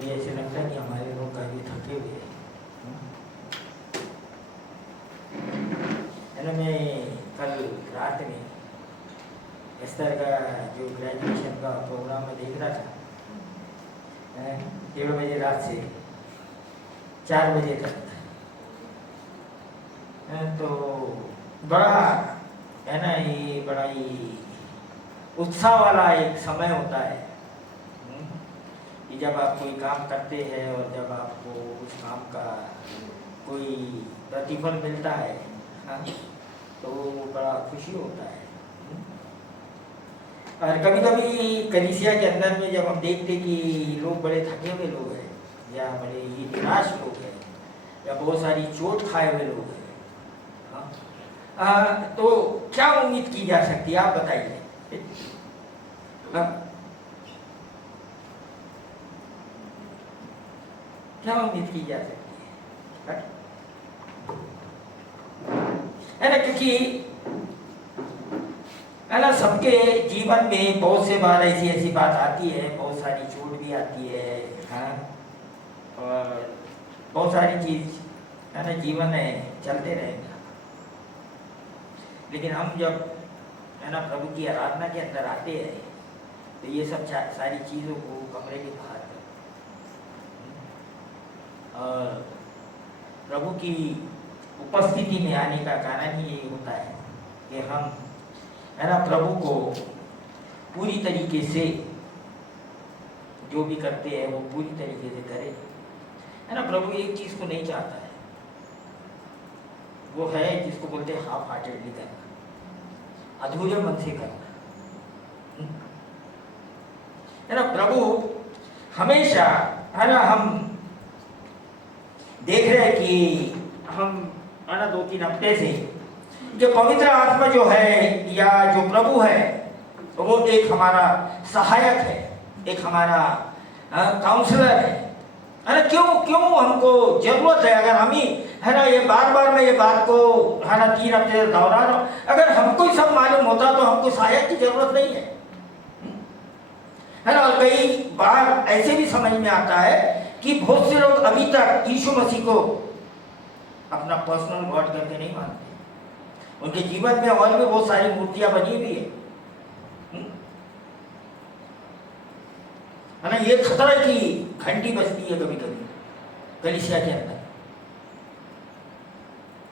कभी ऐसे लगता है कि हमारे लोग कभी थके हुए हैं। है ना, मैं कल रात में इस तरह का जो ग्रेजुएशन का प्रोग्राम में देख रहा था, 1:30 बजे रात से 4 बजे तक, तो बड़ा है ना, ये बड़ा ही उत्साह वाला एक समय होता है कि जब आप कोई काम करते हैं और जब आपको उस काम का कोई प्रतिफल मिलता है, हाँ, तो बड़ा खुशी होता है। और कभी कभी कलीसिया के अंदर में जब हम देखते कि लोग बड़े थके हुए लोग हैं, या बड़े ही निराश लोग हैं, या बहुत सारी चोट खाए हुए लोग हैं, हाँ, तो क्या उम्मीद की जा सकती है, आप बताइए। क्या उम्मीद की जा सकती है ना, क्योंकि है ना, सबके जीवन में बहुत से बार ऐसी ऐसी बात आती है, बहुत सारी चोट भी आती है, हाँ, और बहुत सारी चीज है ना, जीवन में चलते रहेगा। लेकिन हम जब है ना प्रभु की आराधना के अंदर आते हैं, तो ये सब सारी चीज़ों को कमरे के बाहर और प्रभु की उपस्थिति में आने का कारण ही ये होता है कि हम है ना प्रभु को पूरी तरीके से जो भी करते हैं वो पूरी तरीके से करें। है ना, प्रभु एक चीज़ को नहीं चाहता है, वो है जिसको बोलते हैं हाफ हार्टेडली करना, अधूरे मन से करना। है ना, प्रभु हमेशा है ना, हम देख रहे हैं कि हम है ना 2-3 हफ्ते से जो पवित्र आत्मा जो है या जो प्रभु है, वो एक हमारा सहायक है, एक हमारा काउंसलर है ना। क्यों क्यों हमको जरूरत है, अगर हम ही है ना ये बार बार मैं ये बात को है ना 3 हफ्ते दोहरा रहा हूँ, अगर हमको ही सब मालूम होता तो हमको सहायक की जरूरत नहीं है ना। और कई बार ऐसे भी समझ में आता है कि बहुत से लोग अभी तक यीशु मसीह को अपना पर्सनल गॉड करके नहीं मानते, उनके जीवन में और भी बहुत सारी मूर्तियां बनी हुई है ना। ये खतरा की घंटी बजती है कभी कभी कलीसिया के अंदर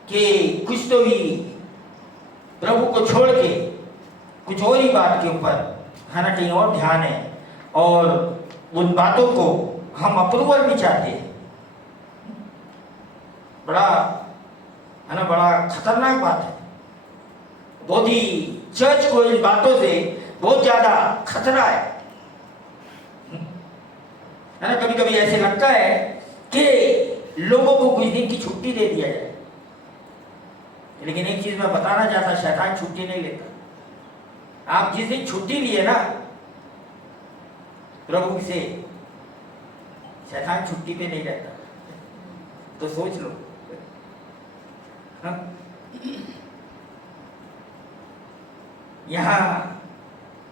कि कुछ तो भी प्रभु को छोड़ के कुछ और ही बात के ऊपर है ना कहीं और ध्यान है, और उन बातों को हम अप्रूवल भी चाहते हैं। बड़ा है ना, बड़ा खतरनाक बात है। बहुत ही चर्च को इन बातों से बहुत ज्यादा खतरा है ना। कभी कभी ऐसे लगता है कि लोगों को कुछ दिन की छुट्टी दे दिया जाए, लेकिन एक चीज मैं बताना चाहता, शैतान छुट्टी नहीं लेता। आप जिस दिन छुट्टी लिए ना प्रभु से, शैतान छुट्टी पे नहीं रहता, तो सोच लो। यहाँ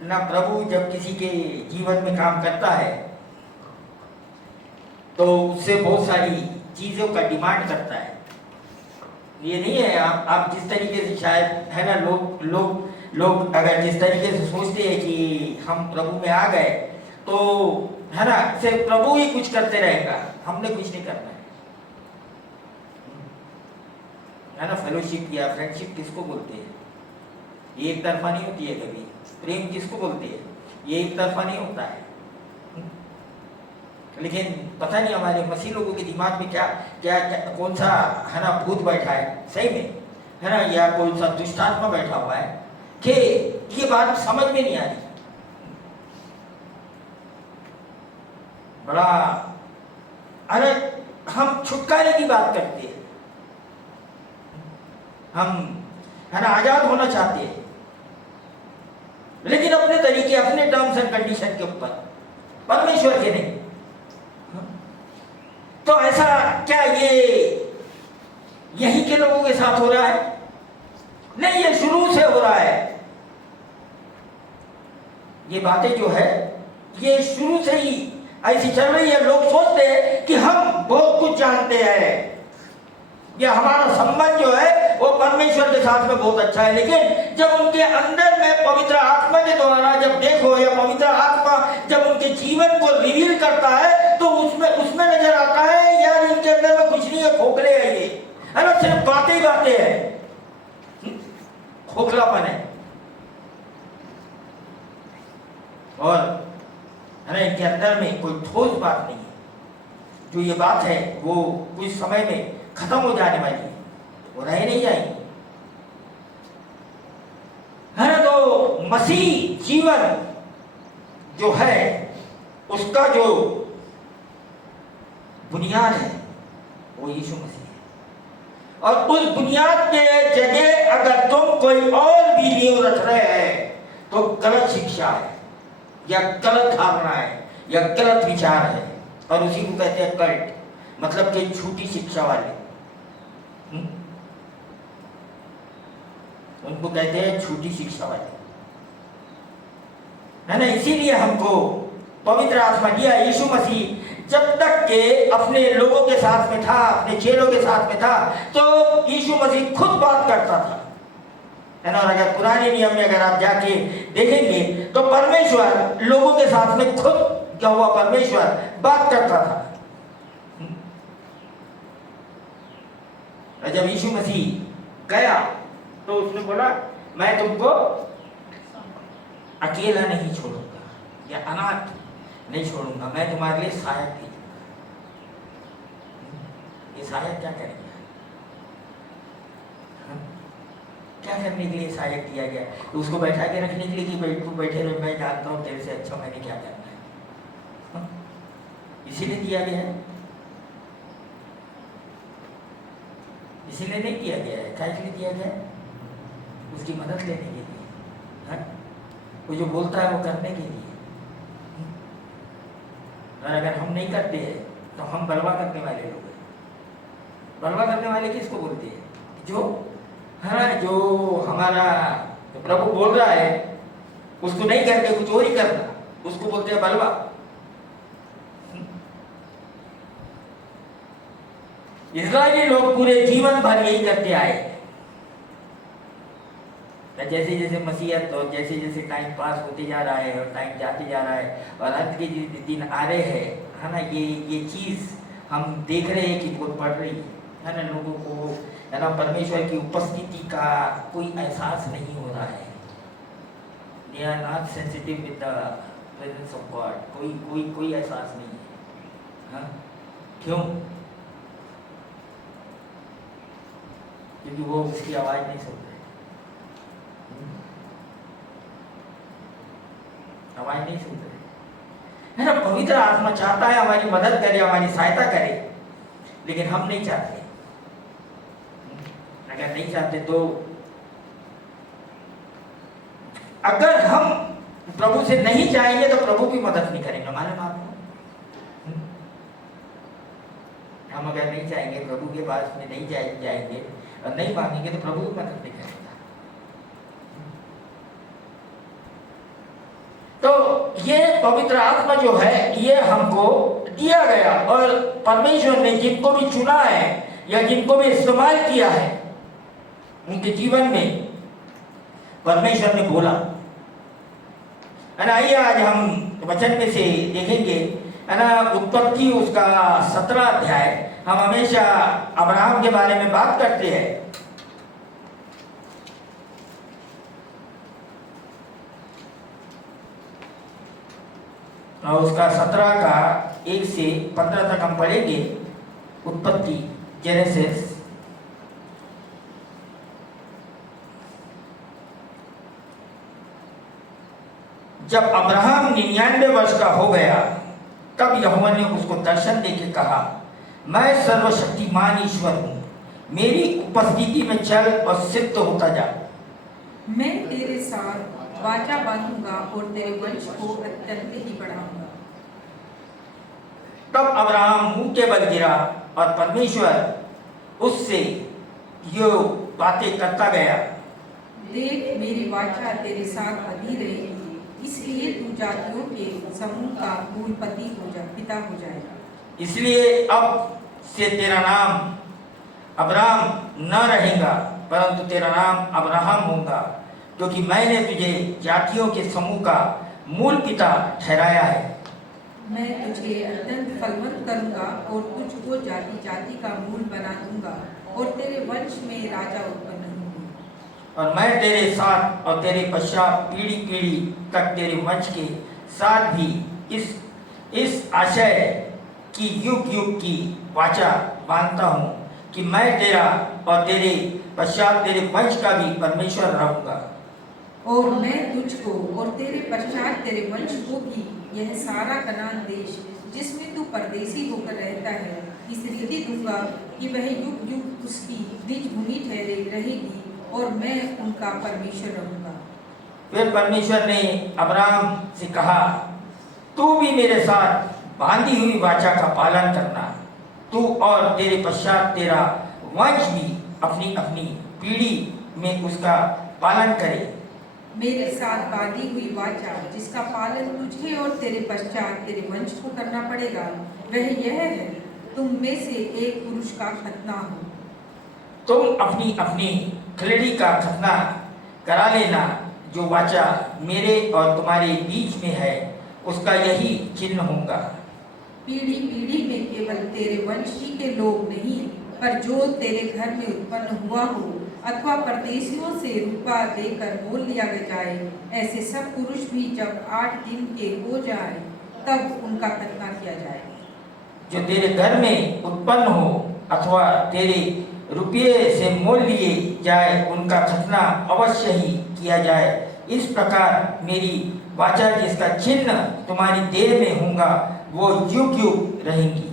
ना प्रभु जब किसी के जीवन में काम करता है तो उससे बहुत सारी चीजों का डिमांड करता है। ये नहीं है आप जिस तरीके से शायद है ना लोग अगर जिस तरीके से सोचते हैं कि हम प्रभु में आ गए तो है ना सिर्फ प्रभु ही कुछ करते रहेगा, हमने कुछ नहीं करना है ना। फेलोशिप या फ्रेंडशिप किसको बोलते हैं? ये एक तरफा नहीं होती है कभी। प्रेम किसको बोलते हैं? ये एक तरफा नहीं होता है। लेकिन पता नहीं हमारे मसीह लोगों के दिमाग में क्या क्या, क्या कौन सा है ना भूत बैठा है सही में है ना, या कौन सा दुष्टात्मा बैठा हुआ है कि ये बात समझ में नहीं आ रही। बड़ा अरे हम छुटकारे की बात करते हैं, हम है ना आजाद होना चाहते हैं, लेकिन अपने तरीके अपने टर्म्स एंड कंडीशन के ऊपर, परमेश्वर के नहीं। तो ऐसा क्या ये यही के लोगों के साथ हो रहा है? नहीं, ये शुरू से हो रहा है। ये बातें जो है ये शुरू से ही ऐसी चल रही है। लोग सोचते हैं कि हम बहुत कुछ जानते हैं, या हमारा संबंध जो है वो परमेश्वर के साथ में बहुत अच्छा है, लेकिन जब उनके अंदर में पवित्र आत्मा के द्वारा जब देखो, या पवित्र आत्मा जब उनके जीवन को रिवील करता है, तो उसमें नजर आता है यार इनके अंदर में कुछ नहीं है, खोखले है ये, है ना, सिर्फ बातें ही बातें हैं, खोखलापन है। और है ना, इनके अंदर में कोई ठोस बात नहीं है। जो ये बात है वो कुछ समय में खत्म हो जाने वाली है, वो रह नहीं जाएगी, है ना। तो मसीह जीवन जो है उसका जो बुनियाद है वो यीशु मसीह है। और उस बुनियाद के जगह अगर तुम कोई और भी नींव रख रहे हैं तो गलत शिक्षा है, या गलत धारणा है, या गलत विचार है, और उसी को कहते हैं कल्ट, मतलब कि झूठी शिक्षा वाले। उनको कहते हैं झूठी शिक्षा वाले, है ना। इसीलिए हमको पवित्र आत्मा दिया। यीशु मसीह जब तक के अपने लोगों के साथ में था, अपने चेलों के साथ में था, तो यीशु मसीह खुद बात करता था, है ना। और अगर पुराने नियम में अगर आप जाके देखेंगे तो परमेश्वर लोगों के साथ में खुद यहोवा परमेश्वर बात करता था। और जब यीशु मसीह गया तो उसने बोला मैं तुमको अकेला नहीं छोड़ूंगा, या अनाथ नहीं छोड़ूंगा, मैं तुम्हारे लिए सहायक भेजूंगा। ये सहायक क्या करेंगे? क्या करने के लिए सहायक दिया गया? तो उसको बैठा के रखने के लिए कि तू बैठे रहे, मैं जानता हूँ तेरे से अच्छा मैंने क्या करना है, इसीलिए दिया गया है, इसीलिए नहीं दिया गया है। क्या इसलिए दिया गया है? उसकी मदद लेने के लिए, है? वो जो बोलता है वो करने के लिए। और अगर हम नहीं करते हैं तो हम बलवा करने वाले लोग हैं। बलवा करने वाले किसको बोलते हैं? जो है, जो हमारा जो प्रभु बोल रहा है उसको नहीं करके कुछ और ही करना, उसको बोलते हैं बलवा। इस्राएली लोग पूरे जीवन भर यही करते आए। जैसे जैसे मसीहत और जैसे जैसे टाइम पास होते जा रहा है और टाइम जाते जा रहा है और अंत के दिन आ रहे हैं, है ना, ये चीज़ हम देख रहे हैं कि बहुत बढ़ रही है ना। लोगों को, है ना, परमेश्वर की उपस्थिति का कोई एहसास नहीं हो रहा है। They are not sensitive with the presence of God. कोई एहसास नहीं है। हाँ, क्यों? क्योंकि वो उसकी आवाज़ नहीं सुन रहे, आवाज नहीं सुन रहे, है ना। पवित्र आत्मा चाहता है हमारी मदद करे, हमारी सहायता करे, लेकिन हम नहीं चाहते। अगर नहीं चाहते तो अगर हम प्रभु से नहीं चाहेंगे तो प्रभु की मदद नहीं करेंगे। मालूम आपको, हम अगर नहीं चाहेंगे, प्रभु के पास में नहीं जाएंगे और नहीं मांगेंगे तो प्रभु की मदद नहीं करेंगे। तो ये पवित्र आत्मा जो है ये हमको दिया गया, और परमेश्वर ने जिनको भी चुना है या जिनको भी इस्तेमाल किया है उनके जीवन में परमेश्वर ने बोला, है ना। आइए आज हम वचन में से देखेंगे, है ना, उत्पत्ति उसका 17 अध्याय। हम हमेशा अब्राहम के बारे में बात करते हैं। और उसका 17 का 1 से 15 तक हम पढ़ेंगे। उत्पत्ति, जेनेसिस। जब अब्राहम 99 वर्ष का हो गया तब यहोवा ने उसको दर्शन देके कहा, मैं सर्वशक्तिमान ईश्वर हूँ, मेरी उपस्थिति में चल और सिद्ध होता जा। मैं तेरे साथ वाचा बांधूंगा और तेरे वंश को अत्यंत ही बढ़ाऊंगा। तब अब्राहम मुंह के बल गिरा और परमेश्वर उससे यो बातें करता गया। देख, मेरी वाचा तेरे साथ बंधी रहेगी इसलिए तू जातियों के समूह का मूल पिता हो जाएगा। इसलिए अब से तेरा नाम अब्राम न रहेगा, परंतु तेरा नाम अब्राहम होगा, क्योंकि मैंने तुझे जातियों के समूह का मूल पिता ठहराया है। मैं तुझे अत्यंत फलवंत करूंगा और तुझको जाति जाति का मूल बना दूंगा, और तेरे वंश में राजा उत्पन्न होंगे। और मैं तेरे साथ और तेरे पश्चात पीढ़ी पीढ़ी तक तेरे वंश के साथ भी इस आशय की युग युग की वाचा बांधता हूँ कि मैं तेरा और तेरे पश्चात तेरे वंश का भी परमेश्वर रहूंगा। और मैं तुझको और तेरे पश्चात तेरे वंश को भी यह सारा कनान देश जिसमें तू परदेसी होकर रहता है इस रीति दूंगा कि वह युग युग उसकी निज भूमि ठहरे रहेगी, और मैं उनका परमेश्वर रहूंगा। फिर परमेश्वर ने अब्राहम से कहा, तू भी मेरे साथ बांधी हुई वाचा का पालन करना, तू और तेरे पश्चात तेरा वंश भी अपनी अपनी पीढ़ी में उसका पालन करे। मेरे साथ बांधी हुई वाचा जिसका पालन तुझे और तेरे पश्चात तेरे वंश को करना पड़ेगा, वह यह है, तुम में से एक पुरुष का खतना हो। तुम अपनी अपनी खलड़ी का खतना करा लेना। जो वाचा मेरे और तुम्हारे बीच में है उसका यही चिन्ह होगा। पीढ़ी पीढ़ी में केवल तेरे वंश ही के लोग नहीं, पर जो तेरे घर में उत्पन्न हुआ हो अथवा परदेशियों से रुपया देकर मोल लिया जाए, ऐसे सब पुरुष भी जब 8 दिन के हो जाए तब उनका खतना किया जाए। जो तेरे घर में उत्पन्न हो अथवा तेरे रुपये से मोल लिए जाए उनका खतना अवश्य ही किया जाए। इस प्रकार मेरी वाचा जिसका चिन्ह तुम्हारी देह में होगा वो युग युग रहेंगी।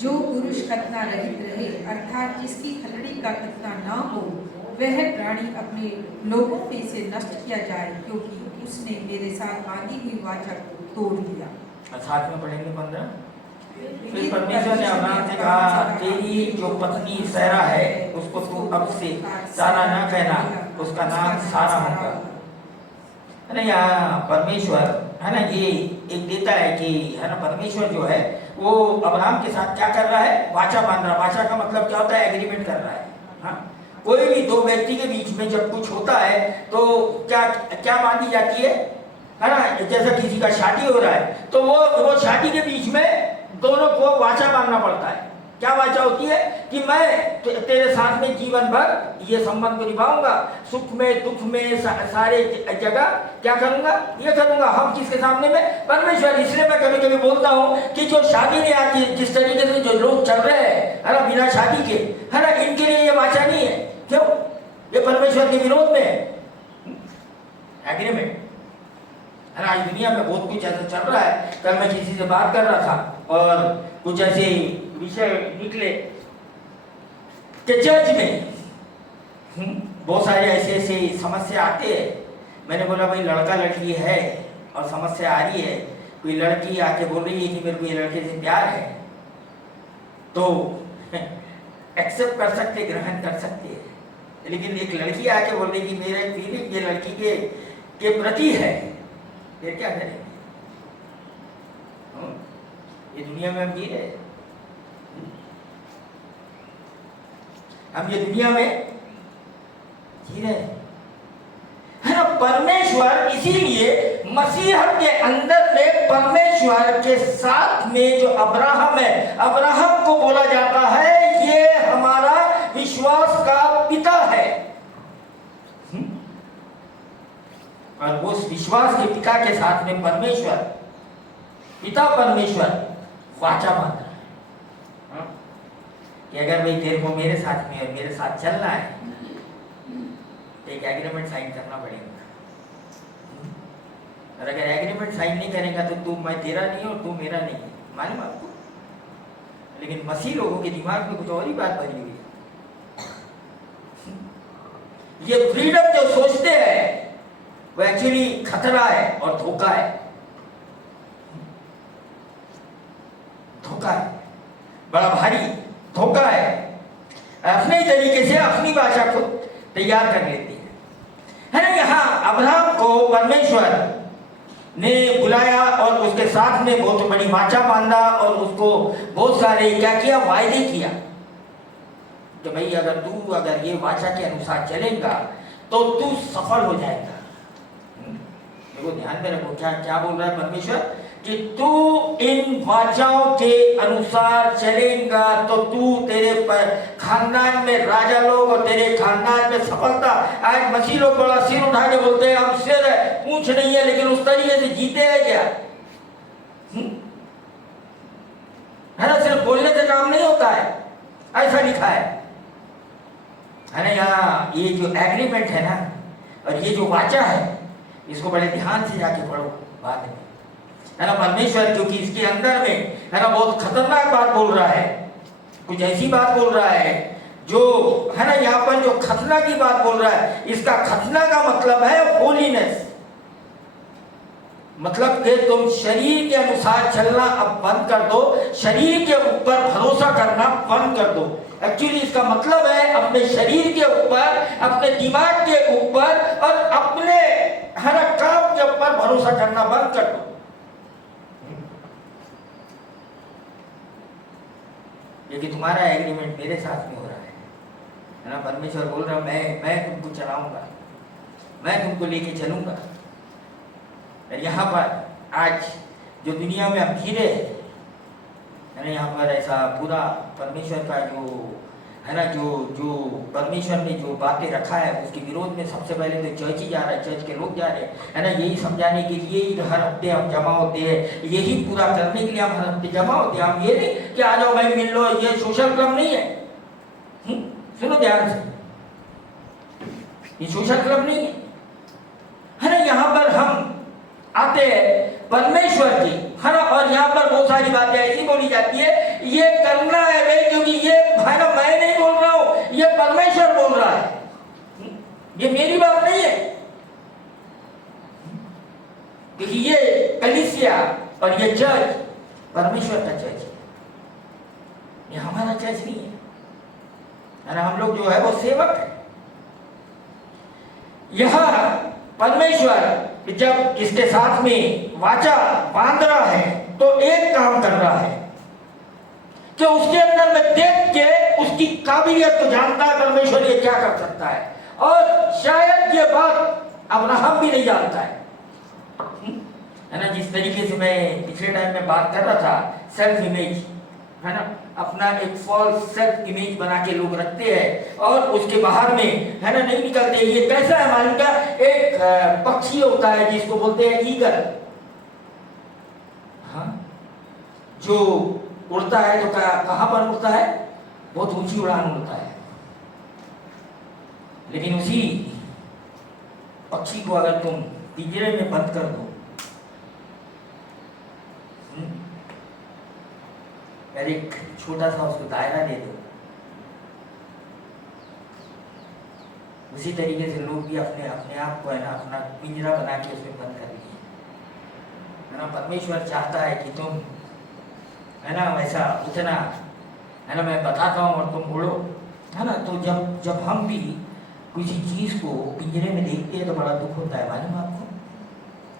जो पुरुष खतना रहित रहे अर्थात जिसकी खलड़ी का खतना न हो, वह प्राणी अपने लोगों में से नष्ट किया जाए, क्योंकि उसने मेरे साथ बांधी हुई वाचा को तोड़ दिया। साथ में पढ़ेंगे 15। फिर परमेश्वर ने अब्राहम से कहा, तेरी जो पत्नी सारा है उसको तू अब से सारा न कहना, उसका नाम सारा होगा। है ना, यहाँ परमेश्वर है ना ये एक देता है कि है ना परमेश्वर जो है वो अब्राहम के साथ क्या कर रहा है, वाचा बांध रहा है। वाचा का मतलब क्या होता है, एग्रीमेंट कर रहा है। हाँ, कोई भी दो व्यक्ति के बीच में जब कुछ होता है तो क्या क्या बांधी जाती है ना, जैसा किसी का शादी हो रहा है तो वो शादी के बीच में दोनों को वाचा बांधना पड़ता है। क्या वाचा होती है कि मैं तेरे साथ में जीवन भर ये संबंध को निभाऊंगा, सुख में दुख में सारे जगह क्या करूंगा, ये करूंगा। हम किसके सामने में, परमेश्वर। इसलिए मैं कभी कभी बोलता हूँ कि जो शादी नहीं आती, जिस तरीके से जो लोग चल रहे हैं है ना बिना शादी के, है ना, इनके लिए ये वाचा नहीं है। क्यों? ये परमेश्वर के विरोध में एग्रीमेंट है ना। आज दुनिया में बहुत कुछ ऐसा चल रहा है। कल मैं किसी से बात कर रहा था और कुछ ऐसे विषय निकले कि चर्च में बहुत सारे ऐसे ऐसे समस्या आते हैं। मैंने बोला भाई लड़का लड़की है और समस्या आ रही है, कोई लड़की आके बोल रही है कि मेरे को ये लड़के से प्यार है, तो एक्सेप्ट कर सकते, ग्रहण कर सकते। लेकिन एक लड़की आके बोल रही कि मेरे फीलिंग ये लड़की के प्रति है, फिर क्या करेंगे? ये दुनिया में हम जी रहे, हम ये दुनिया में जी रहे है ना। परमेश्वर इसीलिए मसीह के अंदर में परमेश्वर के साथ में जो अब्राहम है, अब्राहम को बोला जाता है ये हमारा विश्वास का पिता है। और उस विश्वास के पिता के साथ में परमेश्वर, पिता परमेश्वर वाचा बांध रहा है कि अगर भाई तेरे को मेरे साथ में और मेरे साथ चलना है तो एक एग्रीमेंट साइन करना पड़ेगा। और अगर एग्रीमेंट साइन नहीं करेगा तो तू मैं तेरा नहीं और तू मेरा नहीं, मालूम आपको। लेकिन मसीह लोगों के दिमाग में कुछ और ही बात भरी हुई है। ये फ्रीडम जो सोचते हैं वो एक्चुअली खतरा है और धोखा है। धोखा है, बड़ा भारी धोखा है। अपने तरीके से अपनी भाषा को तैयार कर लेती है ना। यहाँ अब्राहम को परमेश्वर ने बुलाया और उसके साथ में बहुत बड़ी वाचा बांधा और उसको बहुत सारे क्या किया, वायदे किया कि भाई अगर ये वाचा के अनुसार चलेगा तो तू सफल हो जाएगा। देखो ध्यान में रखो, क्या क्या बोल रहा है परमेश्वर कि तू इन वाचाओं के अनुसार चलेगा तो तू तेरे पर खानदान में राजा लोग और तेरे खानदान में सफलता। आज मसीह लोग बड़ा सिर उठा के बोलते हैं हम सिर है, पूछ नहीं है, लेकिन उस तरीके से जीते हैं क्या? है ना, सिर्फ बोलने से काम नहीं होता है, ऐसा लिखा है ना। यहाँ ये जो एग्रीमेंट है ना और ये जो वाचा है, इसको बड़े ध्यान से जाके पढ़ो बाद में, है ना। परमेश्वर क्योंकि इसके अंदर में है ना बहुत खतरनाक बात बोल रहा है, कुछ ऐसी बात बोल रहा है जो है ना यहाँ पर जो खतना की बात बोल रहा है, इसका खतना का मतलब है होलीनेस। मतलब कि तुम शरीर के अनुसार चलना अब बंद कर दो, शरीर के ऊपर भरोसा करना बंद कर दो। एक्चुअली इसका मतलब है अपने शरीर के ऊपर, अपने दिमाग के ऊपर और अपने हर काम के ऊपर भरोसा करना बंद कर दो। लेकिन तुम्हारा एग्रीमेंट मेरे साथ में हो रहा है ना। परमेश्वर बोल रहा मैं तुमको चलाऊंगा, मैं तुमको लेके चलूंगा। यहाँ पर आज जो दुनिया में हम घिरे है ना, यहाँ पर ऐसा पूरा परमेश्वर का जो है ना जो परमेश्वर ने जो बातें रखा है उसके विरोध में सबसे पहले तो चर्च ही जा रहा है, चर्च के लोग जा रहे हैं, है ना। यही समझाने के लिए ही हर हफ्ते हम जमा होते हैं, यही पूरा करने के लिए हम हर हफ्ते जमा होते हैं। हम ये नहीं कि आ जाओ भाई मिल लो, ये सोशल क्लब नहीं है। सुनो ध्यान से, ये सोशल क्लब नहीं है ना। यहाँ पर हम आते हैं परमेश्वर की, है ना, और यहाँ पर बहुत सारी बातें ऐसी बोली जाती है, ये करना है भाई, क्योंकि ये है ना मैं नहीं बोल रहा हूं, ये परमेश्वर बोल रहा है, ये मेरी बात नहीं है। क्योंकि ये कलीसिया और ये चर्च परमेश्वर का चर्च है, ये हमारा चर्च नहीं है ना। हम लोग जो है वो सेवक है। यह परमेश्वर जब इसके साथ में वाचा बांध रहा है तो एक काम कर रहा है कि उसके अंदर में देख के उसकी काबिलियत को जानता है परमेश्वर ये क्या कर सकता है, और शायद ये बात अब्राहम भी नहीं जानता है ना। जिस तरीके से मैं पिछले टाइम में बात कर रहा था, सेल्फ इमेज है ना, अपना एक फॉल्स सेल्फ इमेज बना के लोग रखते हैं और उसके बाहर में है ना नहीं निकलते। ये कैसा है मालूम का, एक पक्षी होता है जिसको बोलते हैं ईगल, हाँ, जो उड़ता है तो कहां पर उड़ता है, बहुत ऊंची उड़ान उड़ता है। लेकिन उसी पक्षी को अगर तुम पिंजरे में बंद कर दो, एक छोटा सा उसको दायरा दे दो, उसी तरीके से लोग भी अपने आप को है ना अपना पिंजरा बना के उसमें बंद कर दिए है ना। परमेश्वर चाहता है कि तुम है ना वैसा उतना है ना मैं बताता हूँ और तुम उड़ो, है ना। तो जब हम भी किसी चीज को पिंजरे में देखते हैं तो बड़ा दुख होता है, मालूम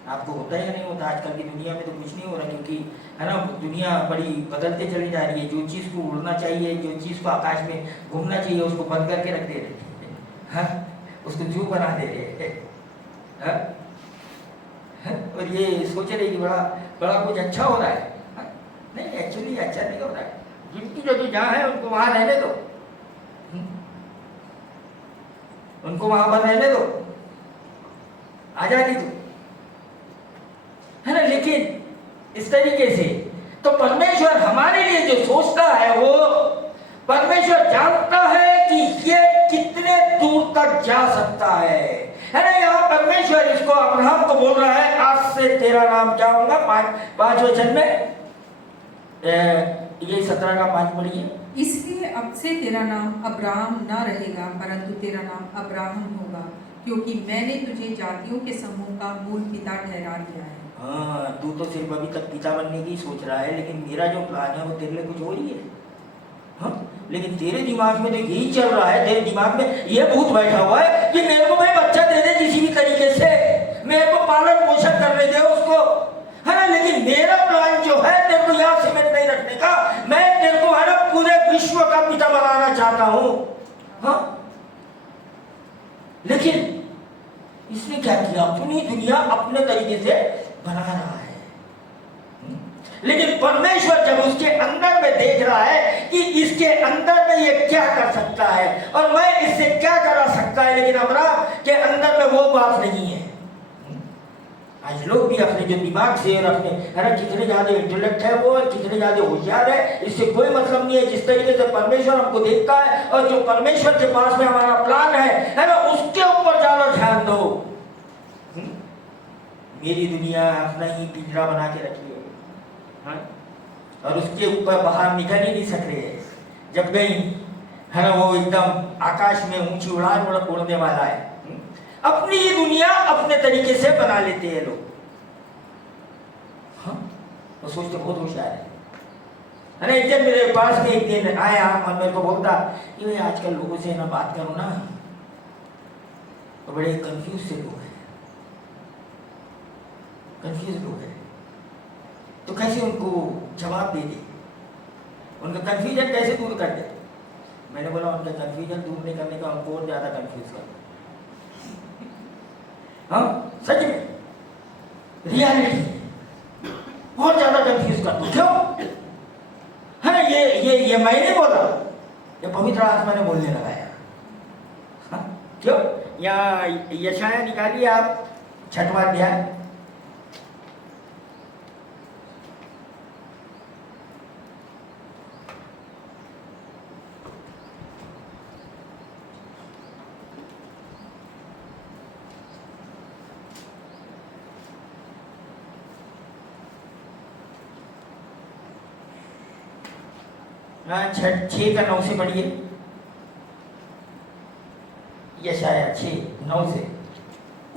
आपको होता है या नहीं होता। आजकल की दुनिया में तो कुछ नहीं हो रहा, क्योंकि है ना दुनिया बड़ी बदलते चली जा रही है। जो चीज़ को उड़ना चाहिए, जो चीज़ को आकाश में घूमना चाहिए, उसको बंद करके रख दे रहे हैं, उसको जू बना दे रहे हैं, और ये सोच रहे कि बड़ा कुछ अच्छा हो रहा है। नहीं, एक्चुअली अच्छा नहीं हो रहा है। जिनकी जगह जहाँ है उनको वहाँ रहने दो, उनको वहाँ पर रहने दो, आजादी दो, है ना। लेकिन इस तरीके से तो परमेश्वर हमारे लिए जो सोचता है, वो परमेश्वर जानता है कि ये कितने दूर तक जा सकता है ना। यहाँ परमेश्वर इसको अब्राहम को बोल रहा है, आज से तेरा नाम क्या होगा, पांच वचन में ये 17 का 5 पढ़िए। इसलिए अब से तेरा नाम अब्राहम न रहेगा, परंतु तेरा नाम अब्राहम होगा, क्योंकि मैंने तुझे जातियों के समूह का मूल पिता ठहरा दिया है। हाँ, तू तो सिर्फ अभी तक पिता बनने की सोच रहा है, लेकिन मेरा जो प्लान है वो तेरे लिए कुछ और ही है। हाँ, लेकिन तेरे दिमाग में तो यही चल रहा है, तेरे दिमाग में ये भूत बैठा हुआ है कि मेरे को भाई बच्चा दे दे किसी भी तरीके से, मेरे को पालन पोषण करने दे उसको, है ना, लेकिन मेरा प्लान जो है तेरे को यहाँ सीमित नहीं रखने का, मैं तेरे को है ना पूरे विश्व का पिता बनाना चाहता हूं। हाँ, लेकिन इसने क्या किया, अपनी दुनिया अपने तरीके से बना रहा है। लेकिन परमेश्वर जब उसके अंदर में देख रहा है कि इसके अंदर में ये क्या कर सकता है और मैं इससे क्या करा सकता है, लेकिन अब्राहम के अंदर में वो बात नहीं है। आज लोग भी अपने जो दिमाग से और अपने है ना कितने ज्यादा इंटेलेक्ट है वो, कितने ज्यादा होशियार है, इससे कोई मतलब नहीं है। जिस तरीके से परमेश्वर हमको देखता है और जो परमेश्वर के पास में हमारा प्लान है ना, उसके ऊपर ज्यादा ध्यान दो। मेरी दुनिया अपना ही पिंजरा बना के रखी है, हाँ? और उसके ऊपर बाहर निकल ही नहीं सक रहे है। जब गई है ना वो एकदम आकाश में ऊंची उड़ान उड़ने वाला है। अपनी ही दुनिया अपने तरीके से बना लेते हैं लोग। हाँ, वो सोचते बहुत होशियार है। अरे एक दिन मेरे पास में एक दिन आया और मेरे को बोलता कि भाई आजकल लोगों से ना बात करो ना तो बड़े कंफ्यूज से लोग हैं, कंफ्यूज लोग हैं, तो कैसे उनको जवाब दे दे, उनका कंफ्यूजन कैसे दूर कर दे। मैंने बोला उनका कंफ्यूजन दूर नहीं करने का, हमको और ज्यादा कंफ्यूज कर। हाँ, सच में रियलिटी बहुत ज्यादा कंफ्यूज कर दो। क्यों? है ये मैं नहीं बोला, ये पवित्र आत्मा ने बोलने लगाया। हाँ, क्यों? यहाँ यशाया निकालिए आप 6वां अध्याय। हाँ, 6 का 9 से पढ़िए। यशाया 6:9 से।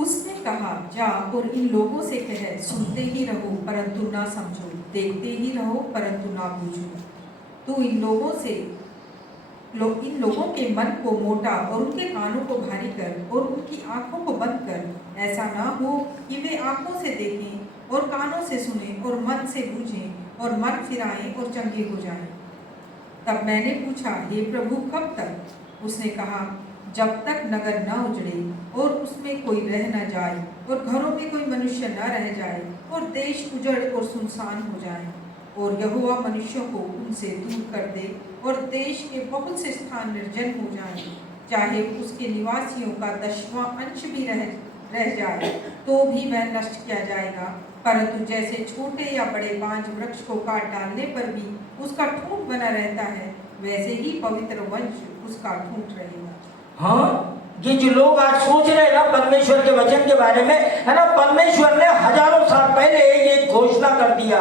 उसने कहा, जा और इन लोगों से कह, सुनते ही रहो परंतु ना समझो, देखते ही रहो परंतु ना बूझो। तू इन लोगों के मन को मोटा और उनके कानों को भारी कर और उनकी आंखों को बंद कर, ऐसा ना हो कि वे आंखों से देखें और कानों से सुने और मन से बूझें और मन फिराएं और चंगे हो जाएं। तब मैंने पूछा, हे प्रभु कब तक? उसने कहा, जब तक नगर न उजड़े और उसमें कोई रह न जाए और घरों में कोई मनुष्य न रह जाए और देश उजड़ और सुनसान हो जाए और यहोवा मनुष्यों को उनसे दूर कर दे और देश के बहुत से स्थान निर्जन हो जाएं, चाहे उसके निवासियों का 10वां अंश भी रह जाए तो भी वह नष्ट किया जाएगा। परंतु जैसे छोटे या बड़े बांज वृक्ष को काट डालने पर भी उसका ठूंठ बना रहता है, वैसे ही पवित्र वंश उसका ठूंठ रहेगा। हाँ, ये जो लोग आज सोच रहे हैं ना परमेश्वर के वचन के बारे में, है ना, परमेश्वर ने हजारों साल पहले ये घोषणा कर दिया।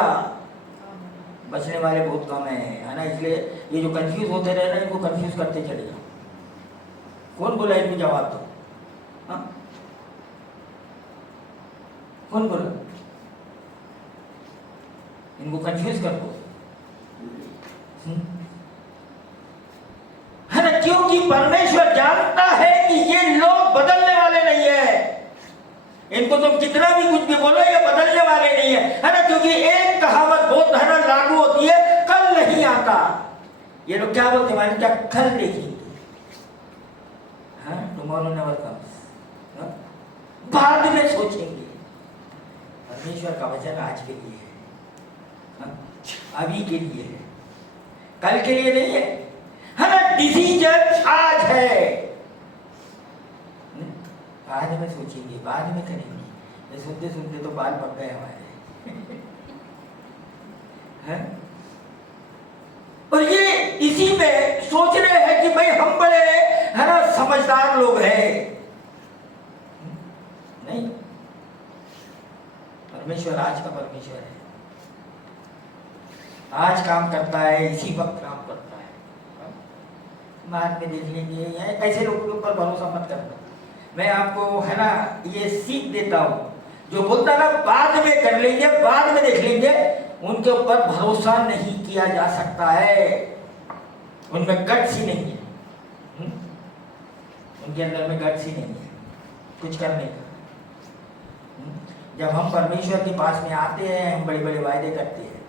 बचने वाले बहुत कम है ना, इसलिए ये जो कंफ्यूज होते रहे ना, इनको कंफ्यूज करते चले जाओ। कौन बोला इनको जवाब दो? हाँ, कौन बोला इनको कंफ्यूज कर दो? है ना, क्योंकि परमेश्वर जानता है कि ये लोग बदलने वाले नहीं है। इनको तुम कितना भी कुछ भी बोलो, ये बदलने वाले नहीं है ना, क्योंकि एक कहावत बहुत है ना लागू होती है, कल नहीं आता। ये लोग क्या बोलते हैं, क्या कल देखेंगे, टुमारो नेवर कम्स, बाद में सोचेंगे। परमेश्वर का वचन आज के लिए है, अभी के लिए है, कल के लिए नहीं है ना। डिसीजन आज है, बाद में सोचेंगे, बाद में करेंगे। सुनते सुनते तो बाल पक गए हमारे हैं? और ये इसी में सोच रहे हैं कि भाई हम बड़े है ना समझदार लोग हैं। नहीं, परमेश्वर आज का परमेश्वर है, आज काम करता है, इसी वक्त काम करता है। बाद में देख लेंगे, ऐसे लोगों के ऊपर भरोसा मत करना। मैं आपको है ना ये सीख देता हूँ, जो बोलता ना बाद में कर लेंगे, बाद में देख लेंगे, उनके ऊपर भरोसा नहीं किया जा सकता है। उनमें गट्स ही नहीं है, उनके अंदर में गट्स ही नहीं है कुछ करने का। जब हम परमेश्वर के पास में आते हैं हम बड़े बड़े वायदे करते हैं,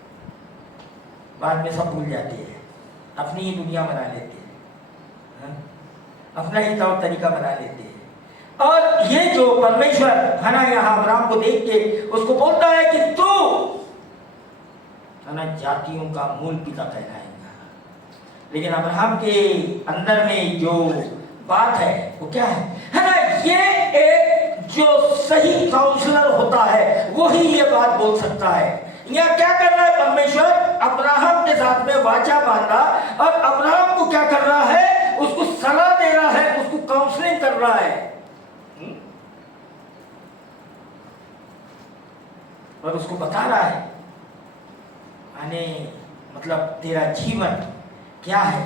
बाद में सब भूल जाते हैं, अपनी ही दुनिया बना लेते हैं, अपना ही तौर तरीका बना लेते हैं। और ये जो परमेश्वर है ना यहाँ अब्राहम को देख के उसको बोलता है कि तू है ना जातियों का मूल पिता कहलाएगा। लेकिन अब्राहम के अंदर में जो बात है वो क्या है ना, ये एक जो सही काउंसलर होता है वही ये बात बोल सकता है। यहाँ क्या कर रहा है परमेश्वर, अब्राहम के साथ में वाचा बांधा और अब्राहम को क्या कर रहा है, उसको सलाह दे रहा है, उसको काउंसलिंग कर रहा है और उसको बता रहा है माने मतलब तेरा जीवन क्या है,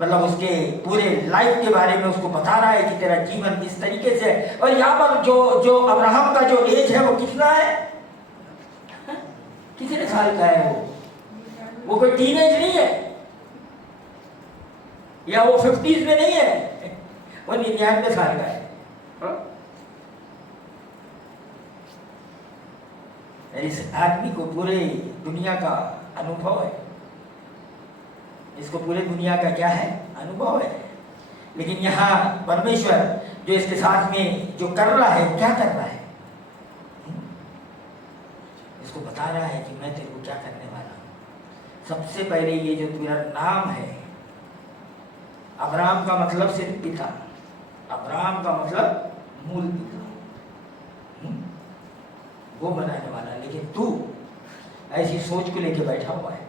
मतलब उसके पूरे लाइफ के बारे में उसको बता रहा है कि तेरा जीवन किस तरीके से है। और यहाँ पर जो अब्राहम का जो एज है वो कितना है, कितने साल का है वो कोई टीनेज नहीं है या वो 50s में नहीं है, वो 99 साल का है। इस आदमी को पूरे दुनिया का अनुभव है, इसको पूरे दुनिया का क्या है, अनुभव है। लेकिन यहाँ परमेश्वर जो इसके साथ में जो कर रहा है वो क्या कर रहा है, इसको बता रहा है कि मैं तेरे को क्या करने वाला हूँ। सबसे पहले ये जो तेरा नाम है, अब्राहम का मतलब सिर्फ पिता, अब्राहम का मतलब मूल पिता, वो बनाने वाला। लेकिन तू ऐसी सोच को लेके बैठा हुआ है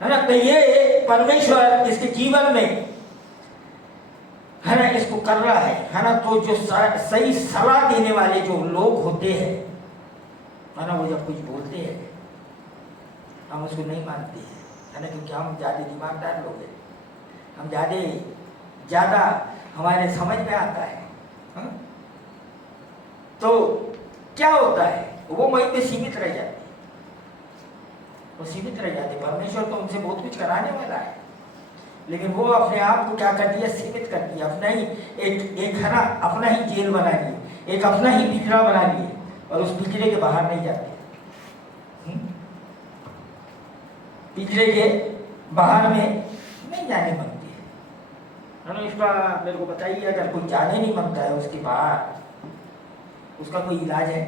ना। तो ये परमेश्वर इसके जीवन में है ना इसको कर रहा है ना। तो जो सही सलाह देने वाले जो लोग होते हैं है ना, वो जब कुछ बोलते हैं हम उसको नहीं मानते हैं है ना, क्योंकि हम ज़्यादा दिमागदार लोग हैं, हम ज़्यादा हमारे समझ में आता है। तो क्या होता है, वो वहीं पे सीमित रह जाते, वो सीमित रह जाते। परमेश्वर तो उनसे बहुत कुछ कराने वाला है, लेकिन वो अपने आप को क्या कर दिया, सीमित कर दिया। अपना ही एक है ना, अपना ही जेल बना लिए, एक अपना ही पिंजरा बना लिए और उस पिंजरे के बाहर नहीं जाते। पिंजरे के बाहर में नहीं जाने मांगते है ना। इसका मेरे को बताइए, अगर कोई जाने नहीं मांगता है उसके बाहर, उसका कोई इलाज है?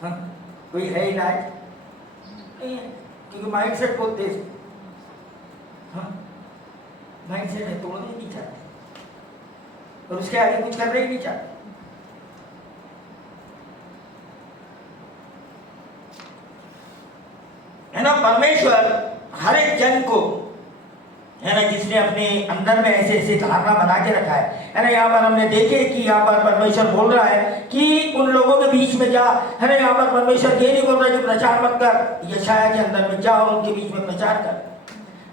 हाँ, कोई है इलाज? नहीं है, क्योंकि माइंडसेट बहुत तेज, हाँ माइंडसेट है, तोड़ना ही नहीं चाहते और उसके आगे कुछ करना ही नहीं चाहते। है ना, परमेश्वर हर एक जन को है ना, जिसने अपने अंदर में ऐसे ऐसे धारणा बना के रखा है ना। यहाँ पर हमने देखे कि यहाँ पर परमेश्वर बोल रहा है कि उन लोगों के बीच में जा, है ना। यहाँ पर परमेश्वर ये नहीं बोल रहा है कि प्रचार मत कर, यशाया के अंदर में जा और उनके बीच में प्रचार कर।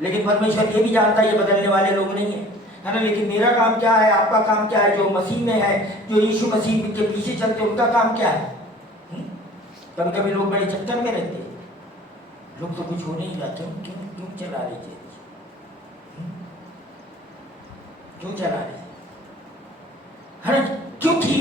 लेकिन परमेश्वर ये भी जानता है ये बदलने वाले लोग नहीं है ना। लेकिन मेरा काम क्या है, आपका काम क्या है, जो मसीह में है, जो यीशु मसीह के पीछे चलते, उनका काम क्या है? कभी कभी लोग बड़े चक्कर में रहते हैं, लोग तो कुछ हो नहीं रहा, क्यों क्यों क्यों चला रहे थे, क्यों चला रहे है ना? क्योंकि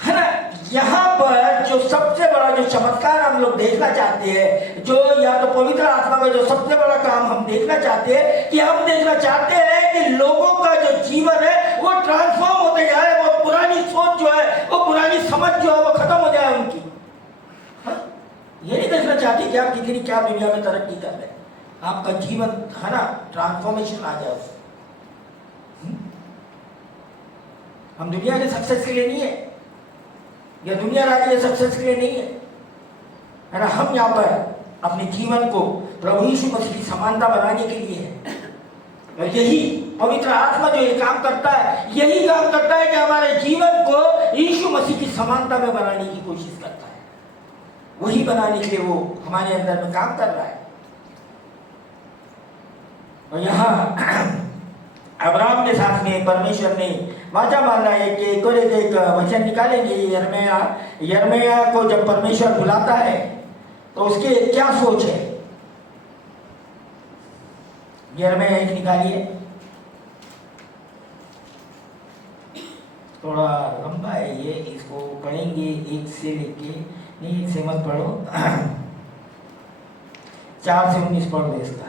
है ना, यहाँ पर जो सबसे बड़ा जो चमत्कार हम लोग देखना चाहते हैं, जो या तो पवित्र आत्मा का जो सबसे बड़ा काम हम देखना चाहते हैं, कि हम देखना चाहते हैं कि लोगों का जो जीवन है वो ट्रांसफॉर्म होते जाए, वो पुरानी सोच जो है, वो पुरानी समझ जो है वो खत्म हो जाए उनकी। ये नहीं देखना चाहते कि आप कितनी क्या दुनिया में तरक्की कर रहे हैं, आपका जीवन है ना ट्रांसफॉर्मेशन आ जाए। हम दुनिया के सक्सेस के लिए नहीं है, या दुनिया राज्य के सक्सेस के लिए नहीं है ना। हम यहाँ पर अपने जीवन को प्रभु यीशु मसीह की समानता बनाने के लिए है। और यही पवित्र आत्मा जो ये काम करता है, यही काम करता है कि हमारे जीवन को यीशु मसीह की समानता में बनाने की कोशिश करता है। वही बनाने के लिए वो हमारे अंदर में काम कर रहा है। और यहाँ अब्राहम के साथ में परमेश्वर ने वाचा बांधा है कि एक वचन निकालेंगे। यिर्मयाह को जब परमेश्वर बुलाता है तो उसके क्या सोच है, यिर्मयाह एक निकालिए, थोड़ा लंबा है ये, इसको पढ़ेंगे 1 से लेके, नहीं 1 से मत पढ़ो 4 से 19 पढ़ दो इसका।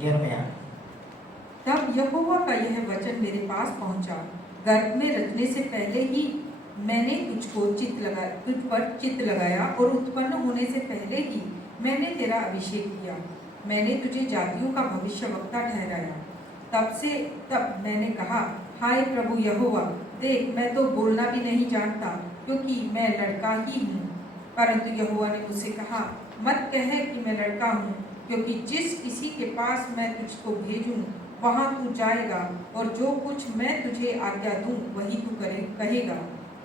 यिर्मयाह। तब यहोवा का यह वचन मेरे पास पहुंचा, गर्भ में रचने से पहले ही मैंने तुझ पर चित्त लगाया और उत्पन्न होने से पहले ही मैंने तेरा अभिषेक किया। मैंने तुझे जातियों का भविष्यवक्ता ठहराया। तब मैंने कहा, हाय प्रभु यहोवा, देख मैं तो बोलना भी नहीं जानता, क्योंकि मैं लड़का ही हूँ। परंतु यहोवा ने मुझसे कहा, मत कह कि मैं लड़का हूँ, क्योंकि जिस किसी के पास मैं तुझको भेजूं वहाँ तू जाएगा, और जो कुछ मैं तुझे आज्ञा दूं वही तू कहेगा।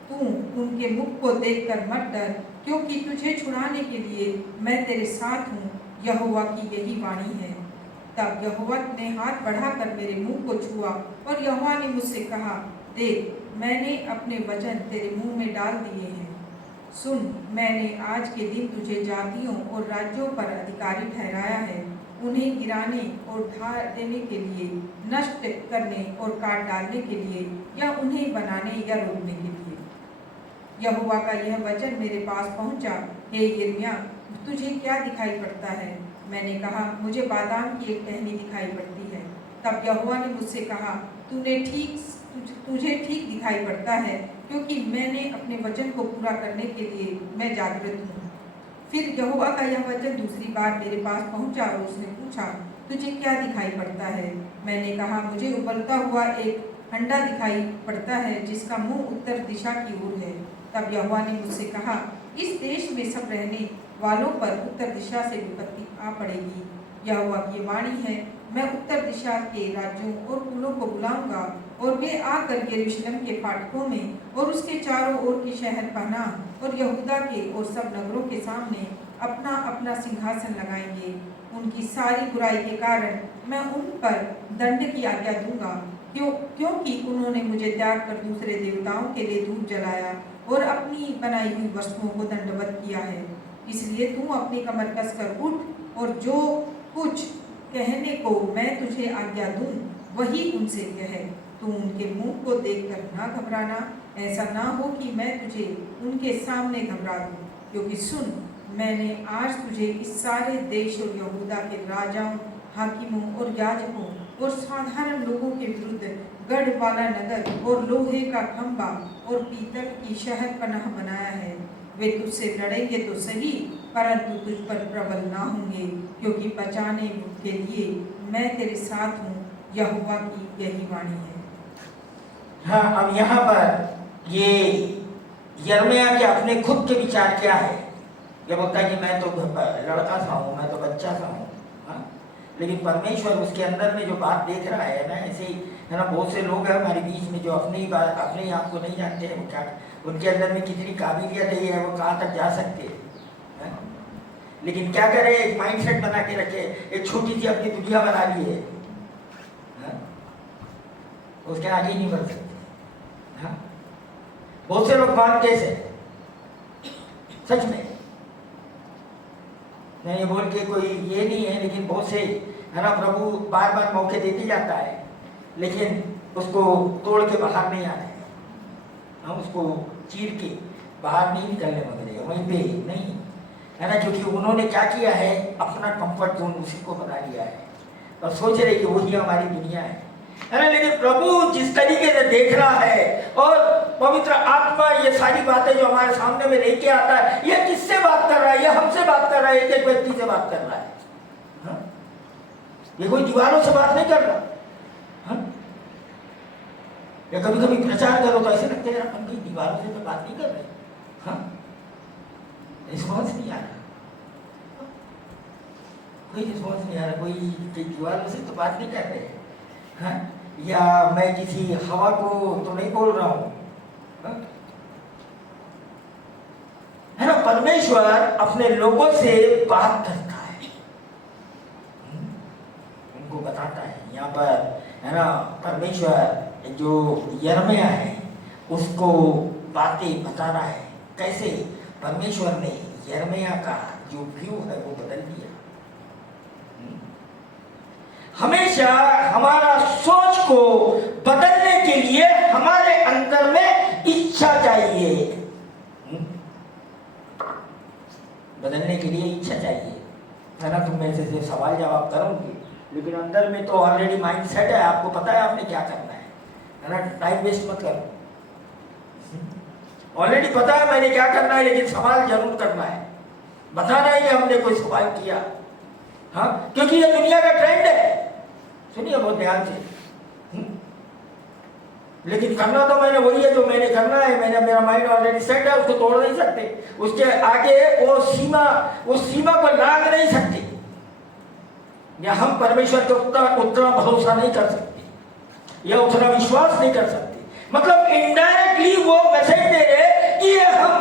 तू उनके मुख को देखकर मत डर, क्योंकि तुझे छुड़ाने के लिए मैं तेरे साथ हूँ, यहोवा की यही वाणी है। तब यहोवा ने हाथ बढ़ाकर मेरे मुंह को छुआ, और यहोवा ने मुझसे कहा, देख मैंने अपने वचन तेरे मुंह में डाल दिए हैं। सुन, मैंने आज के दिन तुझे जातियों और राज्यों पर अधिकारी ठहराया है, उन्हें गिराने और ढा देने के लिए, नष्ट करने और काट डालने के लिए, या उन्हें बनाने या रोकने के लिए। यहोवा का यह वचन मेरे पास पहुंचा, हे यिर्मयाह, तुझे क्या दिखाई पड़ता है? मैंने कहा, मुझे बादाम की एक टहनी दिखाई पड़ती है। तब यहोवा ने मुझसे कहा, तुझे ठीक दिखाई पड़ता है, क्योंकि मैंने अपने वचन को पूरा करने के लिए मैं जागृत हूँ। फिर यहोवा का यह वचन दूसरी बार मेरे पास पहुंचा, और उसने पूछा, तुझे क्या दिखाई पड़ता है? मैंने कहा, मुझे उबलता हुआ एक हंडा दिखाई पड़ता है, जिसका मुंह उत्तर दिशा की ओर है। तब यहोवा ने मुझसे कहा, इस देश में सब रहने वालों पर उत्तर दिशा से विपत्ति आ पड़ेगी। यहोवा की वाणी है, मैं उत्तर दिशा के राज्यों और कुलों को बुलाऊंगा, और वे आकर यरूशलेम के फाटकों में और उसके चारों ओर की शहरपनाह और यहूदा के और सब नगरों के सामने अपना अपना सिंहासन लगाएंगे। उनकी सारी बुराई के कारण मैं उन पर दंड की आज्ञा दूंगा, क्योंकि उन्होंने मुझे त्याग कर दूसरे देवताओं के लिए धूप जलाया और अपनी बनाई हुई वस्तुओं को दंडवत किया है। इसलिए तू अपनी कमर कसकर उठ, और जो कुछ कहने को मैं तुझे आज्ञा दूं वही उनसे कह। तू उनके मुंह को देखकर ना घबराना, ऐसा ना हो कि मैं तुझे उनके सामने घबरा दूं। क्योंकि सुन, मैंने आज तुझे इस सारे देश और यहूदा के राजाओं, हाकिमों और याजकों और साधारण लोगों के विरुद्ध गढ़ वाला नगर और लोहे का खंभा और पीतल की शहरपनाह बनाया है। वे तुझसे लड़ेंगे तो सही, परंतु तुझ पर प्रबल ना होंगे, क्योंकि बचाने के लिए मैं तेरे साथ हूँ, यहोवा की यही वाणी है। हाँ, अब यहाँ पर ये यिर्मयाह के अपने खुद के विचार क्या है? ये बोलता है कि मैं तो लड़का सा हूँ, मैं तो बच्चा सा हूँ, लेकिन परमेश्वर उसके अंदर में जो बात देख रहा है ना, ऐसे ही है ना, बहुत से लोग हैं हमारे बीच में जो अपनी बात, अपने आप को नहीं जानते हैं, वो क्या उनके अंदर में कितनी काबिलियत है, वो कहाँ तक जा सकते हैं। लेकिन क्या करे, एक माइंडसेट बना के रखे, एक छोटी सी अपनी दुनिया बना ली है, उसके आगे नहीं बढ़ सकते। बहुत से लोग मानते से सच में, मैं ये बोल के कोई ये नहीं है, लेकिन बहुत से है ना, प्रभु बार बार मौके देते जाता है, लेकिन उसको तोड़ के बाहर नहीं आने, हम उसको चीर के बाहर नहीं निकलने वगैरह, वहीं पे नहीं है ना, क्योंकि उन्होंने क्या किया है, अपना कंफर्ट जोन उसी को बना लिया है और सोच रहे कि वही हमारी दुनिया है ना। लेकिन प्रभु जिस तरीके से देख रहा है, और पवित्र आत्मा ये सारी बातें जो हमारे सामने में लेके आता है, ये किससे बात कर रहा है? ये हमसे बात कर रहा है, एक व्यक्ति से बात कर रहा है। ये कोई दीवारों से बात नहीं कर रहा। या कभी कभी प्रचार करो तो ऐसे लगते हैं हम दीवारों से तो बात नहीं कर रहे, रिस्पॉन्स नहीं आ रहा, कोई रिस्पॉन्स नहीं आ रहा, कोई दीवारों से तो बात नहीं कर रहे, या मैं किसी हवा को तो नहीं बोल रहा हूं, है ना। परमेश्वर अपने लोगों से बात करता है, उनको बताता है। यहाँ पर है ना, परमेश्वर जो यिर्मयाह है उसको बातें बता रहा है, कैसे परमेश्वर ने यिर्मयाह का जो व्यू है वो बदल दिया। हमेशा हमारा सोच को बदलने के लिए हमारे अंदर में इच्छा इच्छा चाहिए। बदलने के लिए इच्छा चाहिए, है ना। तुम मेरे से सवाल जवाब करोगे, लेकिन अंदर में तो ऑलरेडी माइंड सेट है, आपको पता है आपने क्या करना है ना। टाइम वेस्ट मत करो, ऑलरेडी पता है मैंने क्या करना है, लेकिन सवाल जरूर करना है, बताना ही हमने कोई सवाल किया। हाँ, क्योंकि ये दुनिया का ट्रेंड है, सुनिए बहुत ध्यान से। लेकिन करना तो मैंने वही है जो मैंने करना है, मैंने मेरा माइंड ऑलरेडी सेट है, उसको तोड़ नहीं सकते, उसके आगे वो सीमा, उस सीमा को लांघ नहीं सकते, या हम परमेश्वर के उतना भरोसा नहीं कर सकते, या उतना विश्वास नहीं कर सकते। मतलब इनडायरेक्टली वो मैसेज दे रहे कि ये हम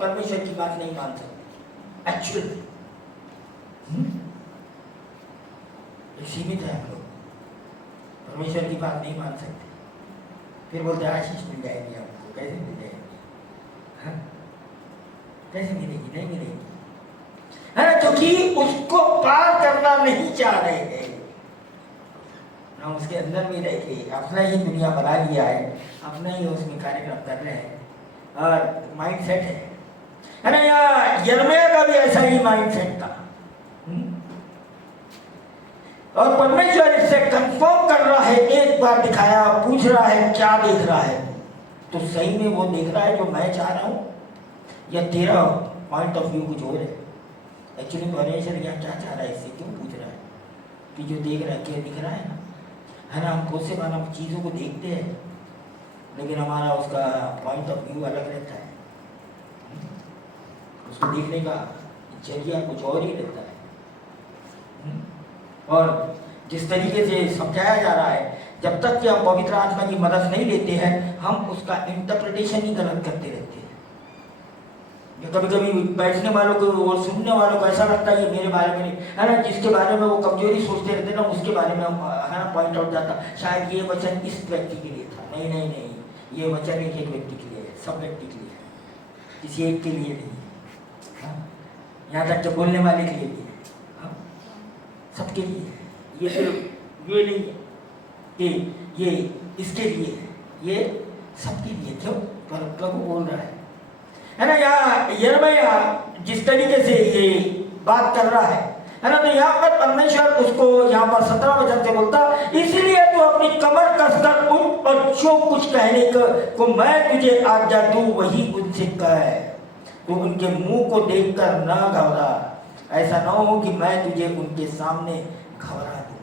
परमेश्वर की बात नहीं मान सकते। एक्चुअली सीमित है, हम लोग परमेश्वर की बात नहीं मान सकते। फिर बोलते आशीष मिल जाएगी आपको, कैसे मिल जाएगी? हाँ? कैसे मिलेगी? नहीं मिलेगी, है ना, क्योंकि उसको पार करना नहीं चाह रहे हैं। हम उसके अंदर में रह के अपना ही दुनिया बना लिया है, अपना ही उसमें कार्यक्रम कर रहे हैं, और माइंड सेट है ना। यहाँ यिर्मयाह का भी ऐसा ही माइंड सेट था, और परमेश्वर इससे कंफर्म कर रहा है, एक बार दिखाया, पूछ रहा है क्या देख रहा है, तो सही में वो देख रहा है जो मैं चाह रहा हूँ, या तेरा पॉइंट ऑफ व्यू कुछ और है। एक्चुअली परमेश्वर यहाँ क्या चाह रहा है, इससे क्यों पूछ रहा है कि जो देख रहा है क्या दिख रहा है ना, है ना। हम खुद से माना चीज़ों को देखते हैं, लेकिन हमारा उसका पॉइंट ऑफ व्यू अलग रहता है, उसको देखने का जरिया कुछ और ही रहता है। और जिस तरीके से समझाया जा रहा है, जब तक कि हम पवित्र आत्मा की मदद नहीं लेते हैं, हम उसका इंटरप्रिटेशन ही गलत करते रहते हैं। कभी कभी बैठने वालों को और सुनने वालों को ऐसा लगता है ये मेरे बारे में नहीं, है ना। जिसके बारे में वो कमजोरी सोचते रहते ना, उसके बारे में है ना पॉइंट आउट जाता, शायद ये वचन इस व्यक्ति के लिए था। नहीं नहीं नहीं, ये वचन एक व्यक्ति के लिए है, सब व्यक्ति के लिए है, किसी एक के लिए नहीं। हाँ, यहाँ तक जो बोलने वाले के लिए भी है, हाँ, सबके लिए है। ये सिर्फ ये नहीं है कि ये इसके लिए है, ये सबके लिए। क्यों? प्रभु बोल रहा है ना। यहाँ यिर्मयाह जिस तरीके से ये बात कर रहा है ना, तो यहाँ पर परमेश्वर उसको यहाँ पर 17 वचन से बोलता, इसलिए तू अपनी कमर कसकर उठ और जो कुछ कहने को मैं तुझे आज्ञा दूं वही उनसे कह। तू उनके मुंह को देखकर न घबरा, ऐसा न हो कि मैं तुझे उनके सामने घबरा दूं।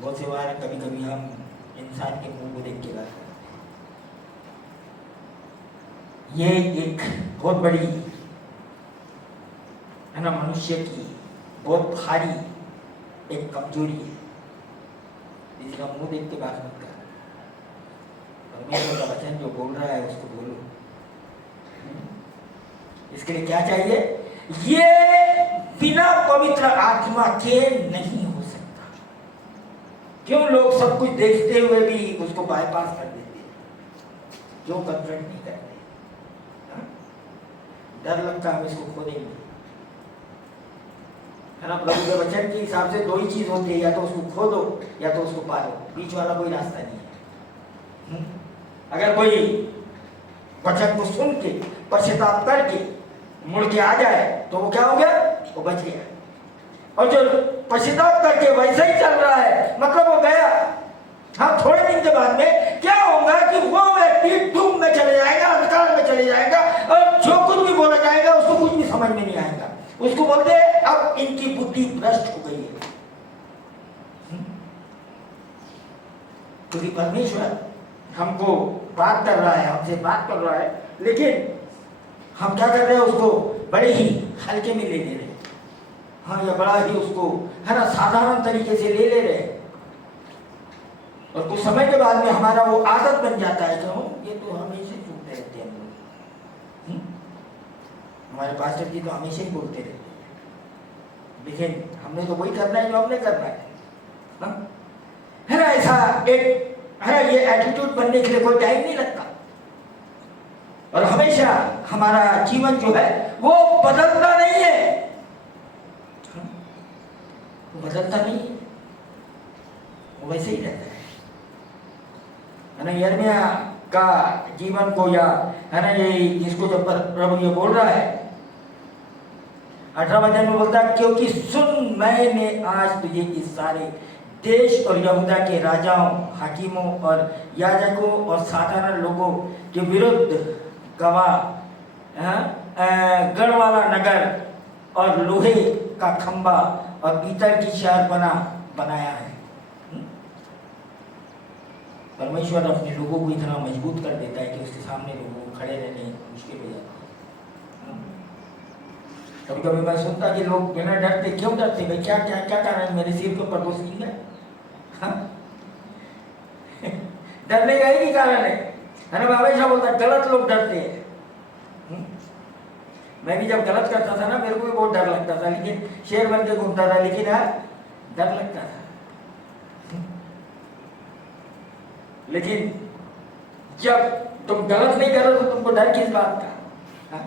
बहुत से बार कभी कभी हम इंसान के मुंह को देख के बात करते हैं। ये एक बहुत बड़ी, है ना, मनुष्य की बहुत भारी एक कमजोरी है। किसी का मुंह देख के बात मत कर, परमेश्वर का वचन जो बोल रहा है उसको बोलो। इसके लिए क्या चाहिए? ये बिना पवित्र आत्मा के नहीं हो सकता। क्यों? लोग सब कुछ देखते हुए भी उसको बाईपास कर देते हैं, क्यों कंफ्रंट नहीं करते? डर लगता है हम इसको खो देंगे, है ना। प्रभु के वचन के हिसाब से दो ही चीज होती है, या तो उसको खो दो या तो उसको पालो, बीच वाला कोई रास्ता नहीं है। अगर कोई वचन को सुन के पश्चाताप करके मुड़ के आ जाए तो वो क्या हो गया? वो बच गया। और जो पश्चाताप करके वैसे ही चल रहा है, मतलब वो गया। हाँ, थोड़े दिन के बाद में क्या होगा कि वो व्यक्ति धूम में चले जाएगा, अंधकार में चले जाएगा, और जो कुछ भी बोला जाएगा उसको कुछ भी समझ में नहीं आएगा। उसको बोलते हैं अब इनकी बुद्धि भ्रष्ट हो गई है। क्योंकि परमेश्वर हमको बात कर रहा है, हमसे बात कर रहा है, लेकिन हम क्या कर रहे हैं? उसको बड़े ही हल्के में ले रहे हैं। हाँ, या बड़ा ही उसको, है ना, साधारण तरीके से ले रहे हैं। और कुछ समय के बाद में हमारा वो आदत बन जाता है कि ये तो हमेशा सुनते रहते हैं हम लोग, हमारे पास्टर जी तो हमेशा ही बोलते रहते हैं, लेकिन हमने तो वही करना है जो हमने करना है, है ना। ऐसा एक, है ना, ये एटीट्यूड बनने के लिए कोई टाइम नहीं लगता। और हमेशा हमारा जीवन जो है वो बदलता नहीं है, वो बदलता नहीं है, वो वैसे ही रहता है। का जीवन को, या है ना ये जिसको जब प्रभु ये बोल रहा है 18 वचन में बोलता है, क्योंकि सुन मैंने आज तुझे इस सारे देश और यहूदा के राजाओं, हाकिमों और याजकों और साधारण लोगों के विरुद्ध गवाह, गढ़ वाला नगर और लोहे का खंबा और पीतल की शहर बनाया है। परमेश्वर अपने लोगों को इतना मजबूत कर देता है कि उसके सामने लोगों को खड़े रहने मुश्किल हो जाता है। कभी कभी मैं सुनता कि लोग बिना डरते, क्यों डरते भाई, क्या क्या क्या कारण, मेरे सिर के ऊपर दोष नहीं है। डरने का ही नहीं कारण है ना। मैं हमेशा बोलता गलत लोग डरते हैं। मैं भी जब गलत करता था ना, मेरे को भी बहुत डर लगता था, लेकिन शेर बन के घूमता था, लेकिन डर लगता था। लेकिन जब तुम गलत नहीं करो तो तुमको डर किस बात का,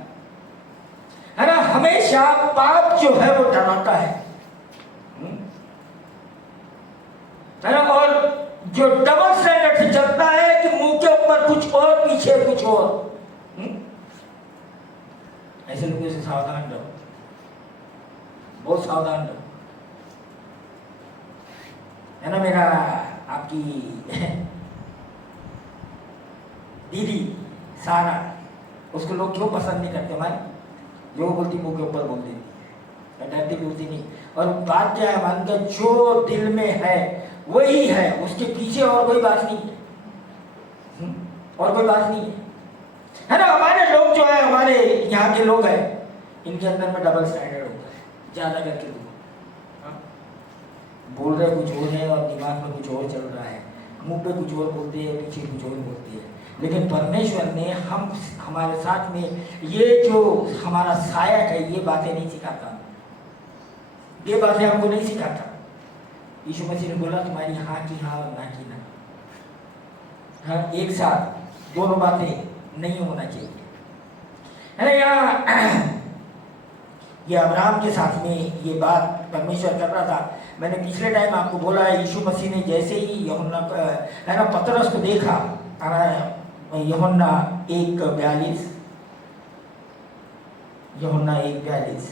है ना। हमेशा पाप जो है वो डराता है ना। और जो डबल स्टैंडर्ड से चलता है कि मुंह के ऊपर कुछ और पीछे कुछ और, ऐसे लोगों से सावधान रहो, बहुत सावधान रहो, है ना। मेरा आपकी दीदी सारा, उसको लोग क्यों पसंद नहीं करते हमारे, जो बोलती मुंह के ऊपर बोल देती, डरती बोलती नहीं। और बात क्या है, मान के जो दिल में है वही है, उसके पीछे और कोई बात नहीं है, और कोई बात नहीं है ना। हमारे लोग जो है, हमारे यहाँ के लोग हैं, इनके अंदर में डबल स्टैंडर्ड होता है ज्यादा करके। लोग बोल रहे कुछ और है और दिमाग में कुछ और चल रहा है, मुंह पे कुछ और बोलते हैं, पीछे कुछ और बोलते हैं। लेकिन परमेश्वर ने हमारे साथ में ये जो हमारा सहायक है, ये बातें नहीं सिखाता, ये बातें हमको नहीं सिखाता। यीशु मसीह ने बोला तुम्हारी हाँ की हाँ और ना की ना, हाँ एक साथ दोनों बातें नहीं होना चाहिए, है ना। यहाँ ये अब्राहम के साथ में ये बात परमेश्वर कर रहा था। मैंने पिछले टाइम आपको बोला है, यीशु मसीह ने जैसे ही यूहन्ना है ना पतरस को देखा, यूहन्ना 1:42, यूहन्ना 1:42,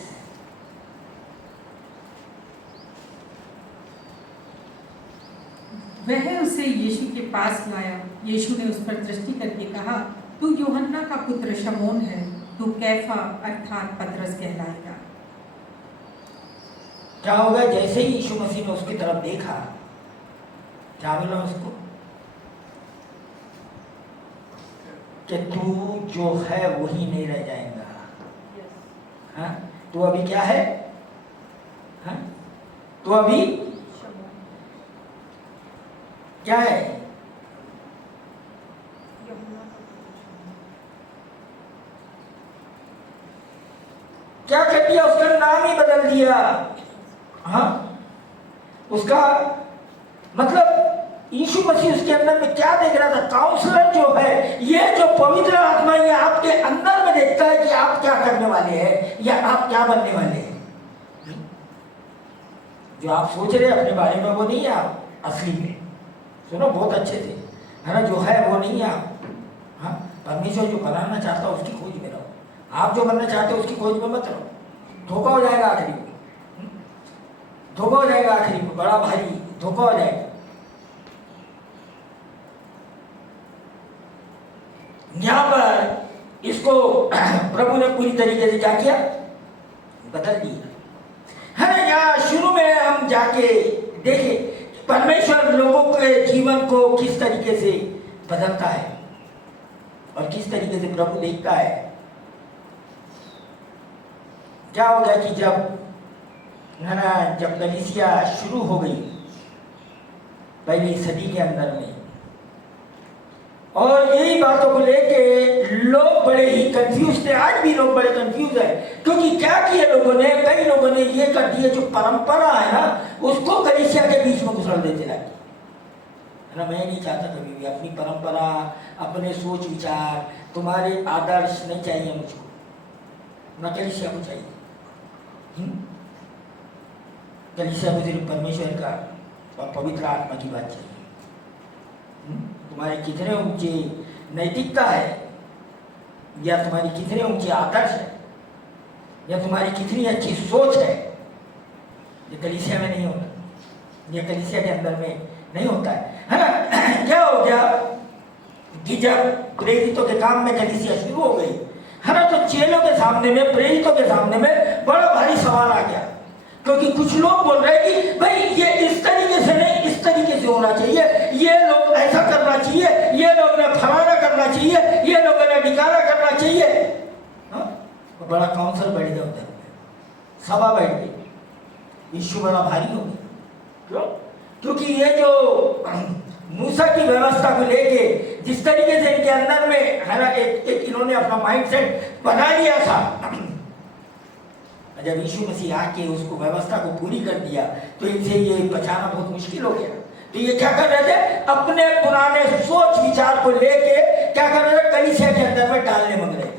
वह उसे यीशु के पास लाया। यीशु ने उस पर दृष्टि करके कहा, तू यूहन्ना का पुत्र शमौन है, तू कैफा अर्थात पतरस कहलाएगा। क्या होगा, जैसे ही यीशु मसीह ने उसकी तरफ देखा, क्या बोला उसको कि तू जो है वही नहीं रह जाएगा। हाँ, तू अभी क्या है, हाँ, तू अभी क्या है, क्या कर दिया, उसका नाम ही बदल दिया। हाँ, उसका मतलब यीशु मसीह उसके अंदर में क्या देख रहा था, काउंसलर जो है, ये जो पवित्र आत्मा ये आपके अंदर में देखता है कि आप क्या करने वाले हैं या आप क्या बनने वाले हैं। जो आप सोच रहे हैं अपने बारे में वो नहीं है आप असली में, सुनो बहुत अच्छे से, है ना, जो है वो नहीं है आप। हाँ, परमेश्वर जो बनाना चाहता है उसकी खोज में रहो, आप जो बनना चाहते हो उसकी खोज में मत रहो। धोखा हो जाएगा आखिरी में, धोखा हो जाएगा आखिरी में, बड़ा भारी धोखा हो जाएगा। यहां पर इसको प्रभु ने पूरी तरीके से क्या किया, बदल दिया, है ना। यहाँ शुरू में हम जाके देखे परमेश्वर लोगों के जीवन को किस तरीके से बदलता है और किस तरीके से प्रभु देखता है। क्या हो गया कि जब है ना, जब कलीसिया शुरू हो गई पहली सदी के अंदर में, और यही बातों को लेके लोग बड़े ही कंफ्यूज थे, आज भी लोग बड़े कंफ्यूज है। क्योंकि क्या किए लोगों ने, कई लोगों ने ये कर दिया, जो परंपरा है ना उसको कलीसिया के बीच में घुसल देते लगे, है ना। मैं नहीं चाहता कभी भी अपनी परंपरा, अपने सोच विचार, तुम्हारे आदर्श नहीं चाहिए मुझको, ना कलीसिया को चाहिए। कलीसिया को सिर्फ परमेश्वर का और पवित्र आत्मा की बात चाहिए। तुम्हारे कितने ऊंचे नैतिकता है, या तुम्हारी कितने ऊंचे आदर्श है, या तुम्हारी कितनी अच्छी सोच है, ये कलीसिया में नहीं होता, ये कलीसिया के अंदर में नहीं होता है ना। क्या हो गया कि जब प्रेरितों के काम में कलीसिया शुरू हो गई है ना, तो चेलों के सामने में, प्रेरितों के सामने में बड़ा भारी सवाल आ गया, क्योंकि कुछ लोग बोल रहे हैं कि भाई ये इस तरीके से नहीं, इस तरीके से होना चाहिए, ये लोग ऐसा करना चाहिए, ये लोग ने फलाना करना चाहिए, ये लोगों ने ढिकाना करना चाहिए। तो बड़ा काउंसिल बैठ गया उधर, सभा बैठ गई, इश्यू बड़ा भारी हो गया। क्यों? क्योंकि ये जो मूसा की व्यवस्था को लेके जिस तरीके से इनके अंदर में है ना, एक इन्होंने अपना माइंडसेट बना लिया था, जब यीशु मसीह आके उसको व्यवस्था को पूरी कर दिया तो इनसे ये बचाना बहुत मुश्किल हो गया। तो ये क्या कर रहे थे, अपने पुराने सोच विचार को लेके क्या कर रहे थे, कलीसिया के अंदर में डालने मांग रहे थे।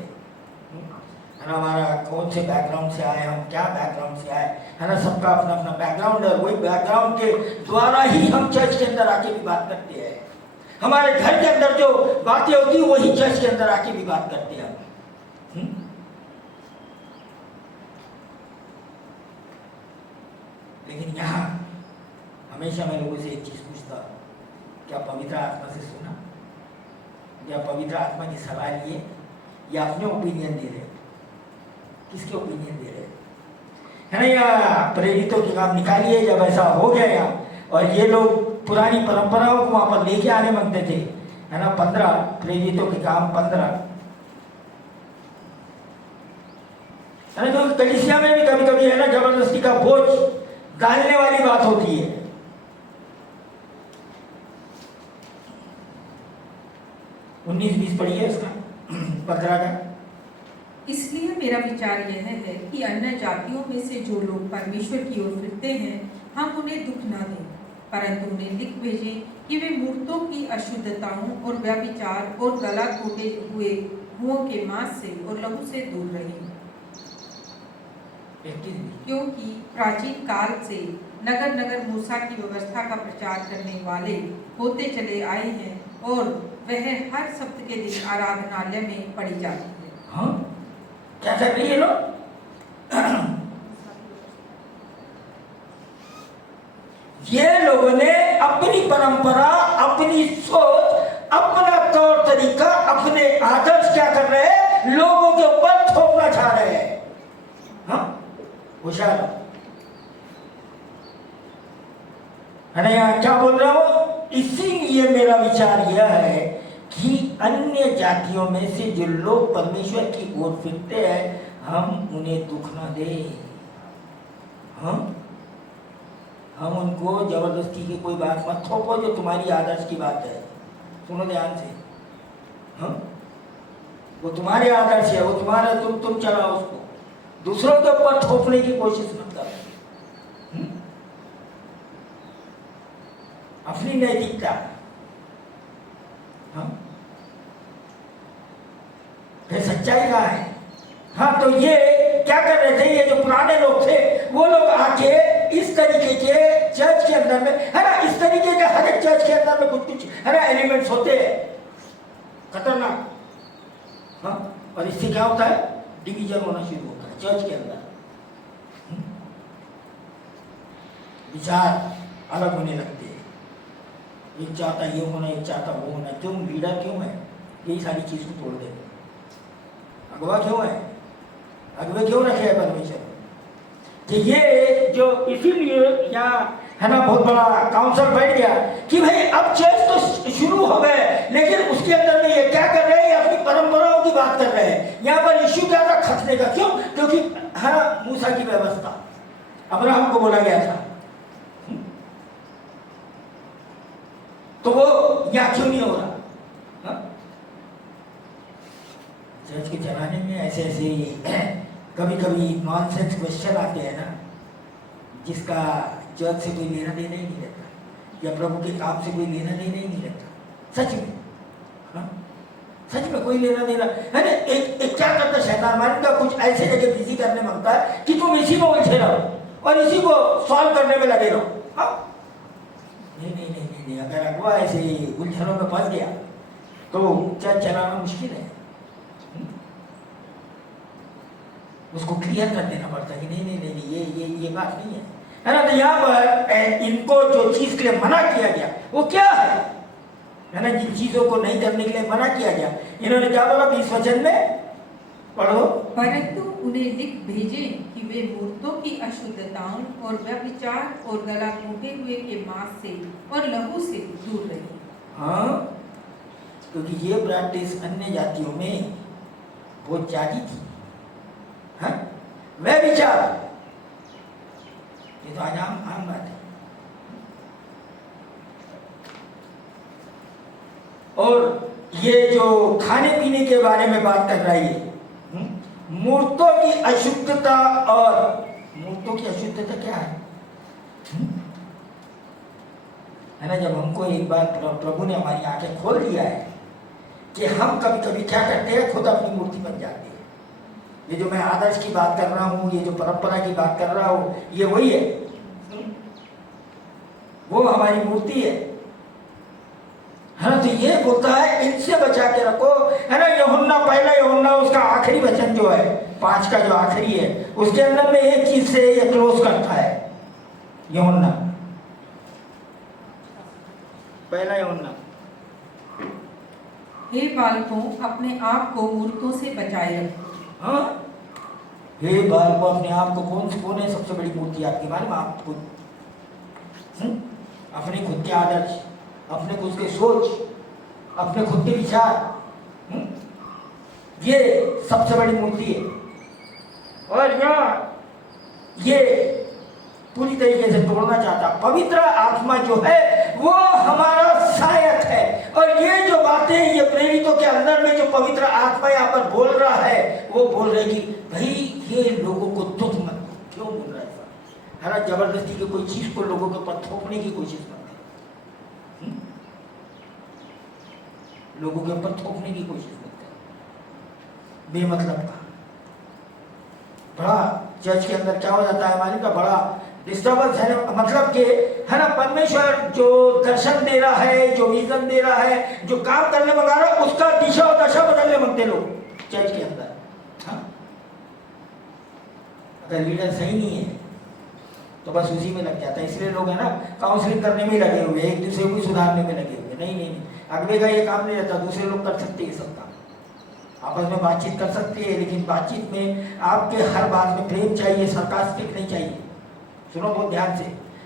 हमारा कौन से बैकग्राउंड से आए, हम क्या बैकग्राउंड से आए, है ना, सबका अपना अपना बैकग्राउंड है, वही बैकग्राउंड के द्वारा ही हम चर्च के अंदर आके भी बात करते हैं। हमारे घर के अंदर जो बातें होती है वही चर्च के अंदर आके भी बात करते हैं। लेकिन यहाँ हमेशा मैं लोगों से एक चीज पूछता, क्या पवित्र आत्मा से सुना, क्या पवित्र आत्मा की सलाह लिए, या अपने ओपिनियन दे रहे, किसके ओपिनियन दे रहे है ना, या प्रेरितों के काम निकालिए। जब ऐसा हो गया यहाँ, और ये लोग पुरानी परंपराओं को वहां पर लेके आने मांगते थे, है ना, 15 प्रेरितों के काम 15 है ना, जो कलीसिया में भी कभी कभी है ना जबरदस्ती का बोझ डालने वाली बात होती है। उन्नीस 20 पढ़िए उसका 15 का। इसलिए मेरा विचार यह है कि अन्य जातियों में से जो लोग परमेश्वर की ओर फिरते हैं, हम उन्हें दुख न दें, परंतु उन्हें लिख भेजें कि वे मूर्तों की अशुद्धताओं और व्यभिचार और गला घोटे हुए मुंहों के मांस से और लहू से दूर रहें, क्योंकि प्राचीन काल से नगर नगर मूसा की व्यवस्था का प्रचार करने वाले होते चले आए हैं, और वह हर सप्ताह के दिन आराधनालय में पढ़ी जाती है। हाँ? क्या कर रही है लोग? ये लोगों ने अपनी परंपरा, अपनी सोच, अपना तौर तरीका, अपने आदर्श क्या कर रहे हैं, लोगों के ऊपर थोपना चाह रहे हैं। हाँ, होशियार है ना। यहाँ क्या बोल रहा हूं, इसीलिए मेरा विचार यह है कि अन्य जातियों में से जो लोग परमेश्वर की ओर फिरते हैं, हम उन्हें दुख ना दें। हम उनको जबरदस्ती की कोई बात मत थोपो जो तुम्हारी आदर्श की बात है। सुनो ध्यान से, वो तुम्हारे आदर्श है, वो तुम्हारा, तुम चलाओ उसको, दूसरों के ऊपर थोपने की कोशिश मत करो। अपनी नैतिकता, फिर सच्चाई कहाँ है। हाँ, तो ये क्या कर रहे थे, ये जो पुराने लोग थे, वो लोग आके इस तरीके के चर्च के अंदर में, है ना, इस तरीके के हर एक चर्च के अंदर में कुछ कुछ है ना एलिमेंट्स होते हैं खतरनाक। हाँ, और इससे क्या होता है, डिवीजन होना शुरू होता है चर्च के अंदर, विचार अलग होने लगते हैं। एक चाहता ये होना, एक चाहता वो होना। क्यों? लीडर क्यों है, यही सारी चीज को तोड़ देते। अगवा क्यों है, अगवे क्यों रखे है परमेश्वर, कि ये जो, इसीलिए यहाँ है ना बहुत बड़ा काउंसिल बैठ गया कि भाई अब चर्च तो शुरू हो गए, लेकिन उसके अंदर में ये क्या कर रहे हैं, अपनी परंपराओं की बात कर रहे हैं। यहाँ पर इश्यू क्या था, खतने का। क्यों? क्योंकि है ना मूसा की व्यवस्था, अब्राहम को बोला गया था, तो वो यहाँ क्यों नहीं हो रहा। चर्च के चलाने में ऐसे ऐसे कभी कभी नॉनसेंस क्वेश्चन आते हैं ना, जिसका चर्च से कोई लेना देना ही नहीं रहता, या प्रभु के काम से कोई लेना देना ही नहीं रहता। सच में, हाँ, सच में कोई लेना देना है ना। एक क्या करता शैतान, मान का कुछ ऐसे जगह बिजी करने मांगता है कि तुम इसी को उलझे रहो और इसी को सॉल्व करने में लगे रहो। हाँ, नहीं, अगर अगवा ऐसे उलझनों में फंस गया तो चर्च चलाना मुश्किल है। उसको क्लियर कर देना पड़ता है कि नहीं नहीं नहीं नहीं, ये बात नहीं है ना। तो यहाँ पर इनको जो चीज के लिए मना किया गया वो क्या है ना, जिन चीजों को नहीं करने के लिए मना किया गया, इन्होंने क्या बोला 20 वचन में पढ़ो। परंतु उन्हें लिख भेजे कि वे मूर्तों की अशुद्धताओं और व्यभिचार और गला घोंटे हुए के मांस से और लहू से दूर रहे। हाँ, क्योंकि ये प्रैक्टिस अन्य जातियों में बहुत जागी थी। हाँ, व्यभिचार ये तो आज आम बात है। और ये जो खाने पीने के बारे में बात कर रहा है, मूर्तों की अशुद्धता, और मूर्तों की अशुद्धता क्या है ना। जब हमको एक बार प्रभु ने हमारी आंखें खोल दिया है कि हम कभी कभी क्या करते हैं, खुद अपनी मूर्ति बन जाते हैं। ये जो मैं आदर्श की बात कर रहा हूँ, ये जो परंपरा की बात कर रहा हूँ, ये वही है, वो हमारी मूर्ति है ना। तो ये बोलता है इनसे बचा के रखो, है ना। यूहन्ना, पहला यूहन्ना उसका आखिरी वचन जो है 5 का जो आखिरी है, उसके अंदर में एक चीज से ये क्लोज करता है। यूहन्ना, पहला यूहन्ना, हे बालकों, अपने आप को मूर्तों से बचाए रखो। हाँ, हे बालकों, अपने आप को कौन है सबसे बड़ी मूर्ति आपकी मालूम? आप खुद, अपने खुद के आदर्श, अपने खुद के सोच, अपने खुद के विचार, ये सबसे बड़ी मूर्ति है। और ये पूरी तरीके से तोड़ना चाहता। पवित्र आत्मा जो है वो हमारा सहायक है। और ये जो बातें ये प्रेरितों के अंदर में जो पवित्र आत्मा यहाँ पर बोल रहा है, वो बोल रहे कि भाई ये लोगों को दुख मत दो। क्यों बोल रहा है ऐसा? है ना, जबरदस्ती की कोई चीज को लोगों के ऊपर थोपने की कोशिश मत करो, लोगों के ऊपर थोपने की कोशिश मत करो बेमतलब का। बड़ा चर्च के अंदर क्या हो जाता है हमारे का, बड़ा डिस्टर्बेंस है, मतलब कि है ना, परमेश्वर जो दर्शन दे रहा है, जो विजन दे रहा है, जो काम करने लगा रहा है, उसका दिशा और दशा बदलने मांगते लोग चर्च के अंदर। हाँ, अगर लीडर सही नहीं है तो बस उसी में लग जाता है। इसलिए लोग है ना काउंसलिंग करने में लगे हुए, एक दूसरे को सुधारने में लगे हुए। नहीं, अगले का ये काम नहीं रहता, दूसरे लोग कर सकते हैं सब काम, आपस में बातचीत कर सकते हैं, लेकिन बातचीत में आपके हर बात में प्रेम चाहिए, सरकास्टिक नहीं चाहिए। सुनो बहुत ध्यान से,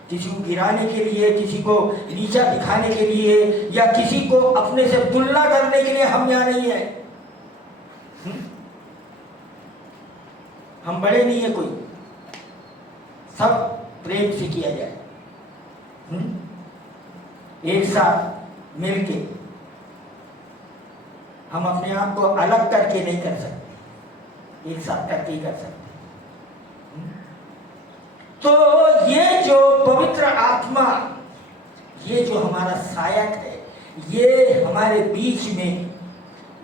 किसी को गिराने के लिए, किसी को नीचा दिखाने के लिए, या किसी को अपने से तुलना करने के लिए हम यहाँ नहीं है। हम बड़े नहीं है कोई, सब प्रेम से किया जाए, एक साथ मिलके। हम अपने आप को अलग करके नहीं कर सकते, एक साथ करके ही कर सकते। तो ये जो पवित्र आत्मा, ये जो हमारा सहायक है, ये हमारे बीच में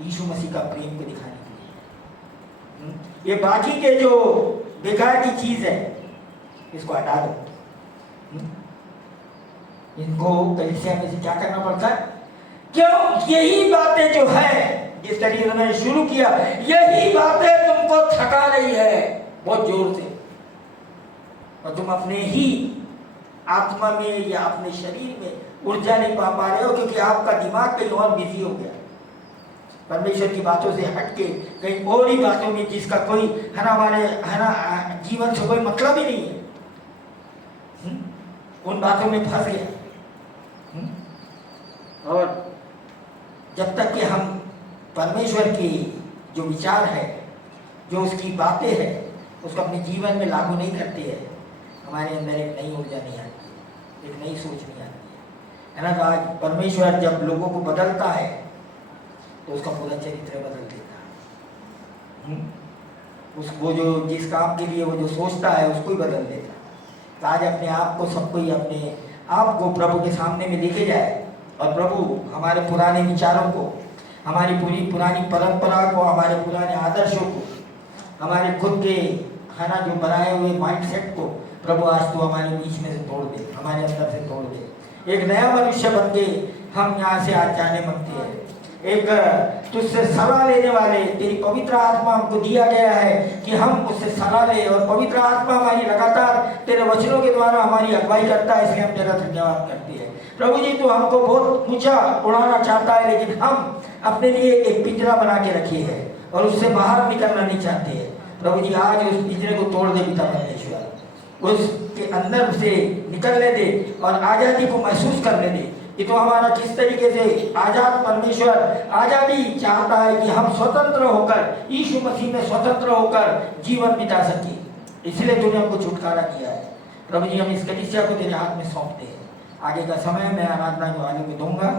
यीशु मसीह का प्रेम को दिखाने के लिए। ये बाकी के जो बेकार की चीज है इसको हटा दो। इनको कलीसिया में से क्या करना पड़ता है? क्यों? यही बातें जो है, जिस तरीके से मैंने शुरू किया, यही बातें तुमको थका रही है बहुत जोर से, और तुम अपने ही आत्मा में या अपने शरीर में ऊर्जा नहीं पा रहे हो, क्योंकि आपका दिमाग कहीं और बिजी हो गया, परमेश्वर की बातों से हटके कहीं और ही बातों में, जिसका कोई है ना हमारे है ना जीवन से कोई मतलब ही नहीं है, उन बातों में फंस गया। और जब तक कि हम परमेश्वर की जो विचार है, जो उसकी बातें हैं, उसको अपने जीवन में लागू नहीं करते हैं, हमारे अंदर एक नई ऊर्जा नहीं आती, एक नई सोच नहीं आती है ना। तो आज परमेश्वर जब लोगों को बदलता है तो उसका पूरा चरित्र बदल देता है। वो जो जिस काम के लिए वो जो सोचता है उसको ही बदल देता है। तो आज अपने आप को, सबको ही अपने आप को प्रभु के सामने में लेके जाए, और प्रभु हमारे पुराने विचारों को, हमारी पूरी पुरानी परंपरा को, हमारे पुराने आदर्शों को, हमारे खुद के है ना जो बनाए हुए माइंडसेट को प्रभु आज तो हमारे बीच में से तोड़ दे, हमारे अंदर से तोड़ दे। एक नया मनुष्य बन के हम यहाँ से आज जाने मांगते हैं। एक तुझसे सलाह लेने वाले तेरी पवित्र आत्मा हमको दिया गया है कि हम उससे सलाह ले, और पवित्र आत्मा हमारी लगातार तेरे वचनों के द्वारा हमारी अगुवाई करता है, इसलिए हम तेरा धन्यवाद करते हैं। प्रभु जी, तू हमको बहुत ऊंचा उड़ाना चाहता है, लेकिन हम अपने लिए एक पिंजरा बना के रखे है और उससे बाहर निकलना नहीं चाहते हैं। प्रभु जी, आज उस पिंजरे को तोड़ दे पिता परमेश्वर, उसके अंदर से निकलने दे और आज़ादी को महसूस करने दे कि तो हमारा किस तरीके से आज़ाद परमेश्वर आज़ादी चाहता है कि हम स्वतंत्र होकर यीशु मसीह में स्वतंत्र होकर जीवन बिता सके। इसलिए तूने हमको छुटकारा किया है। प्रभु जी, हम इस कलीसिया को तेरे हाथ में सौंपते हैं। आगे का समय मैं आराधना के वाले को दूंगा।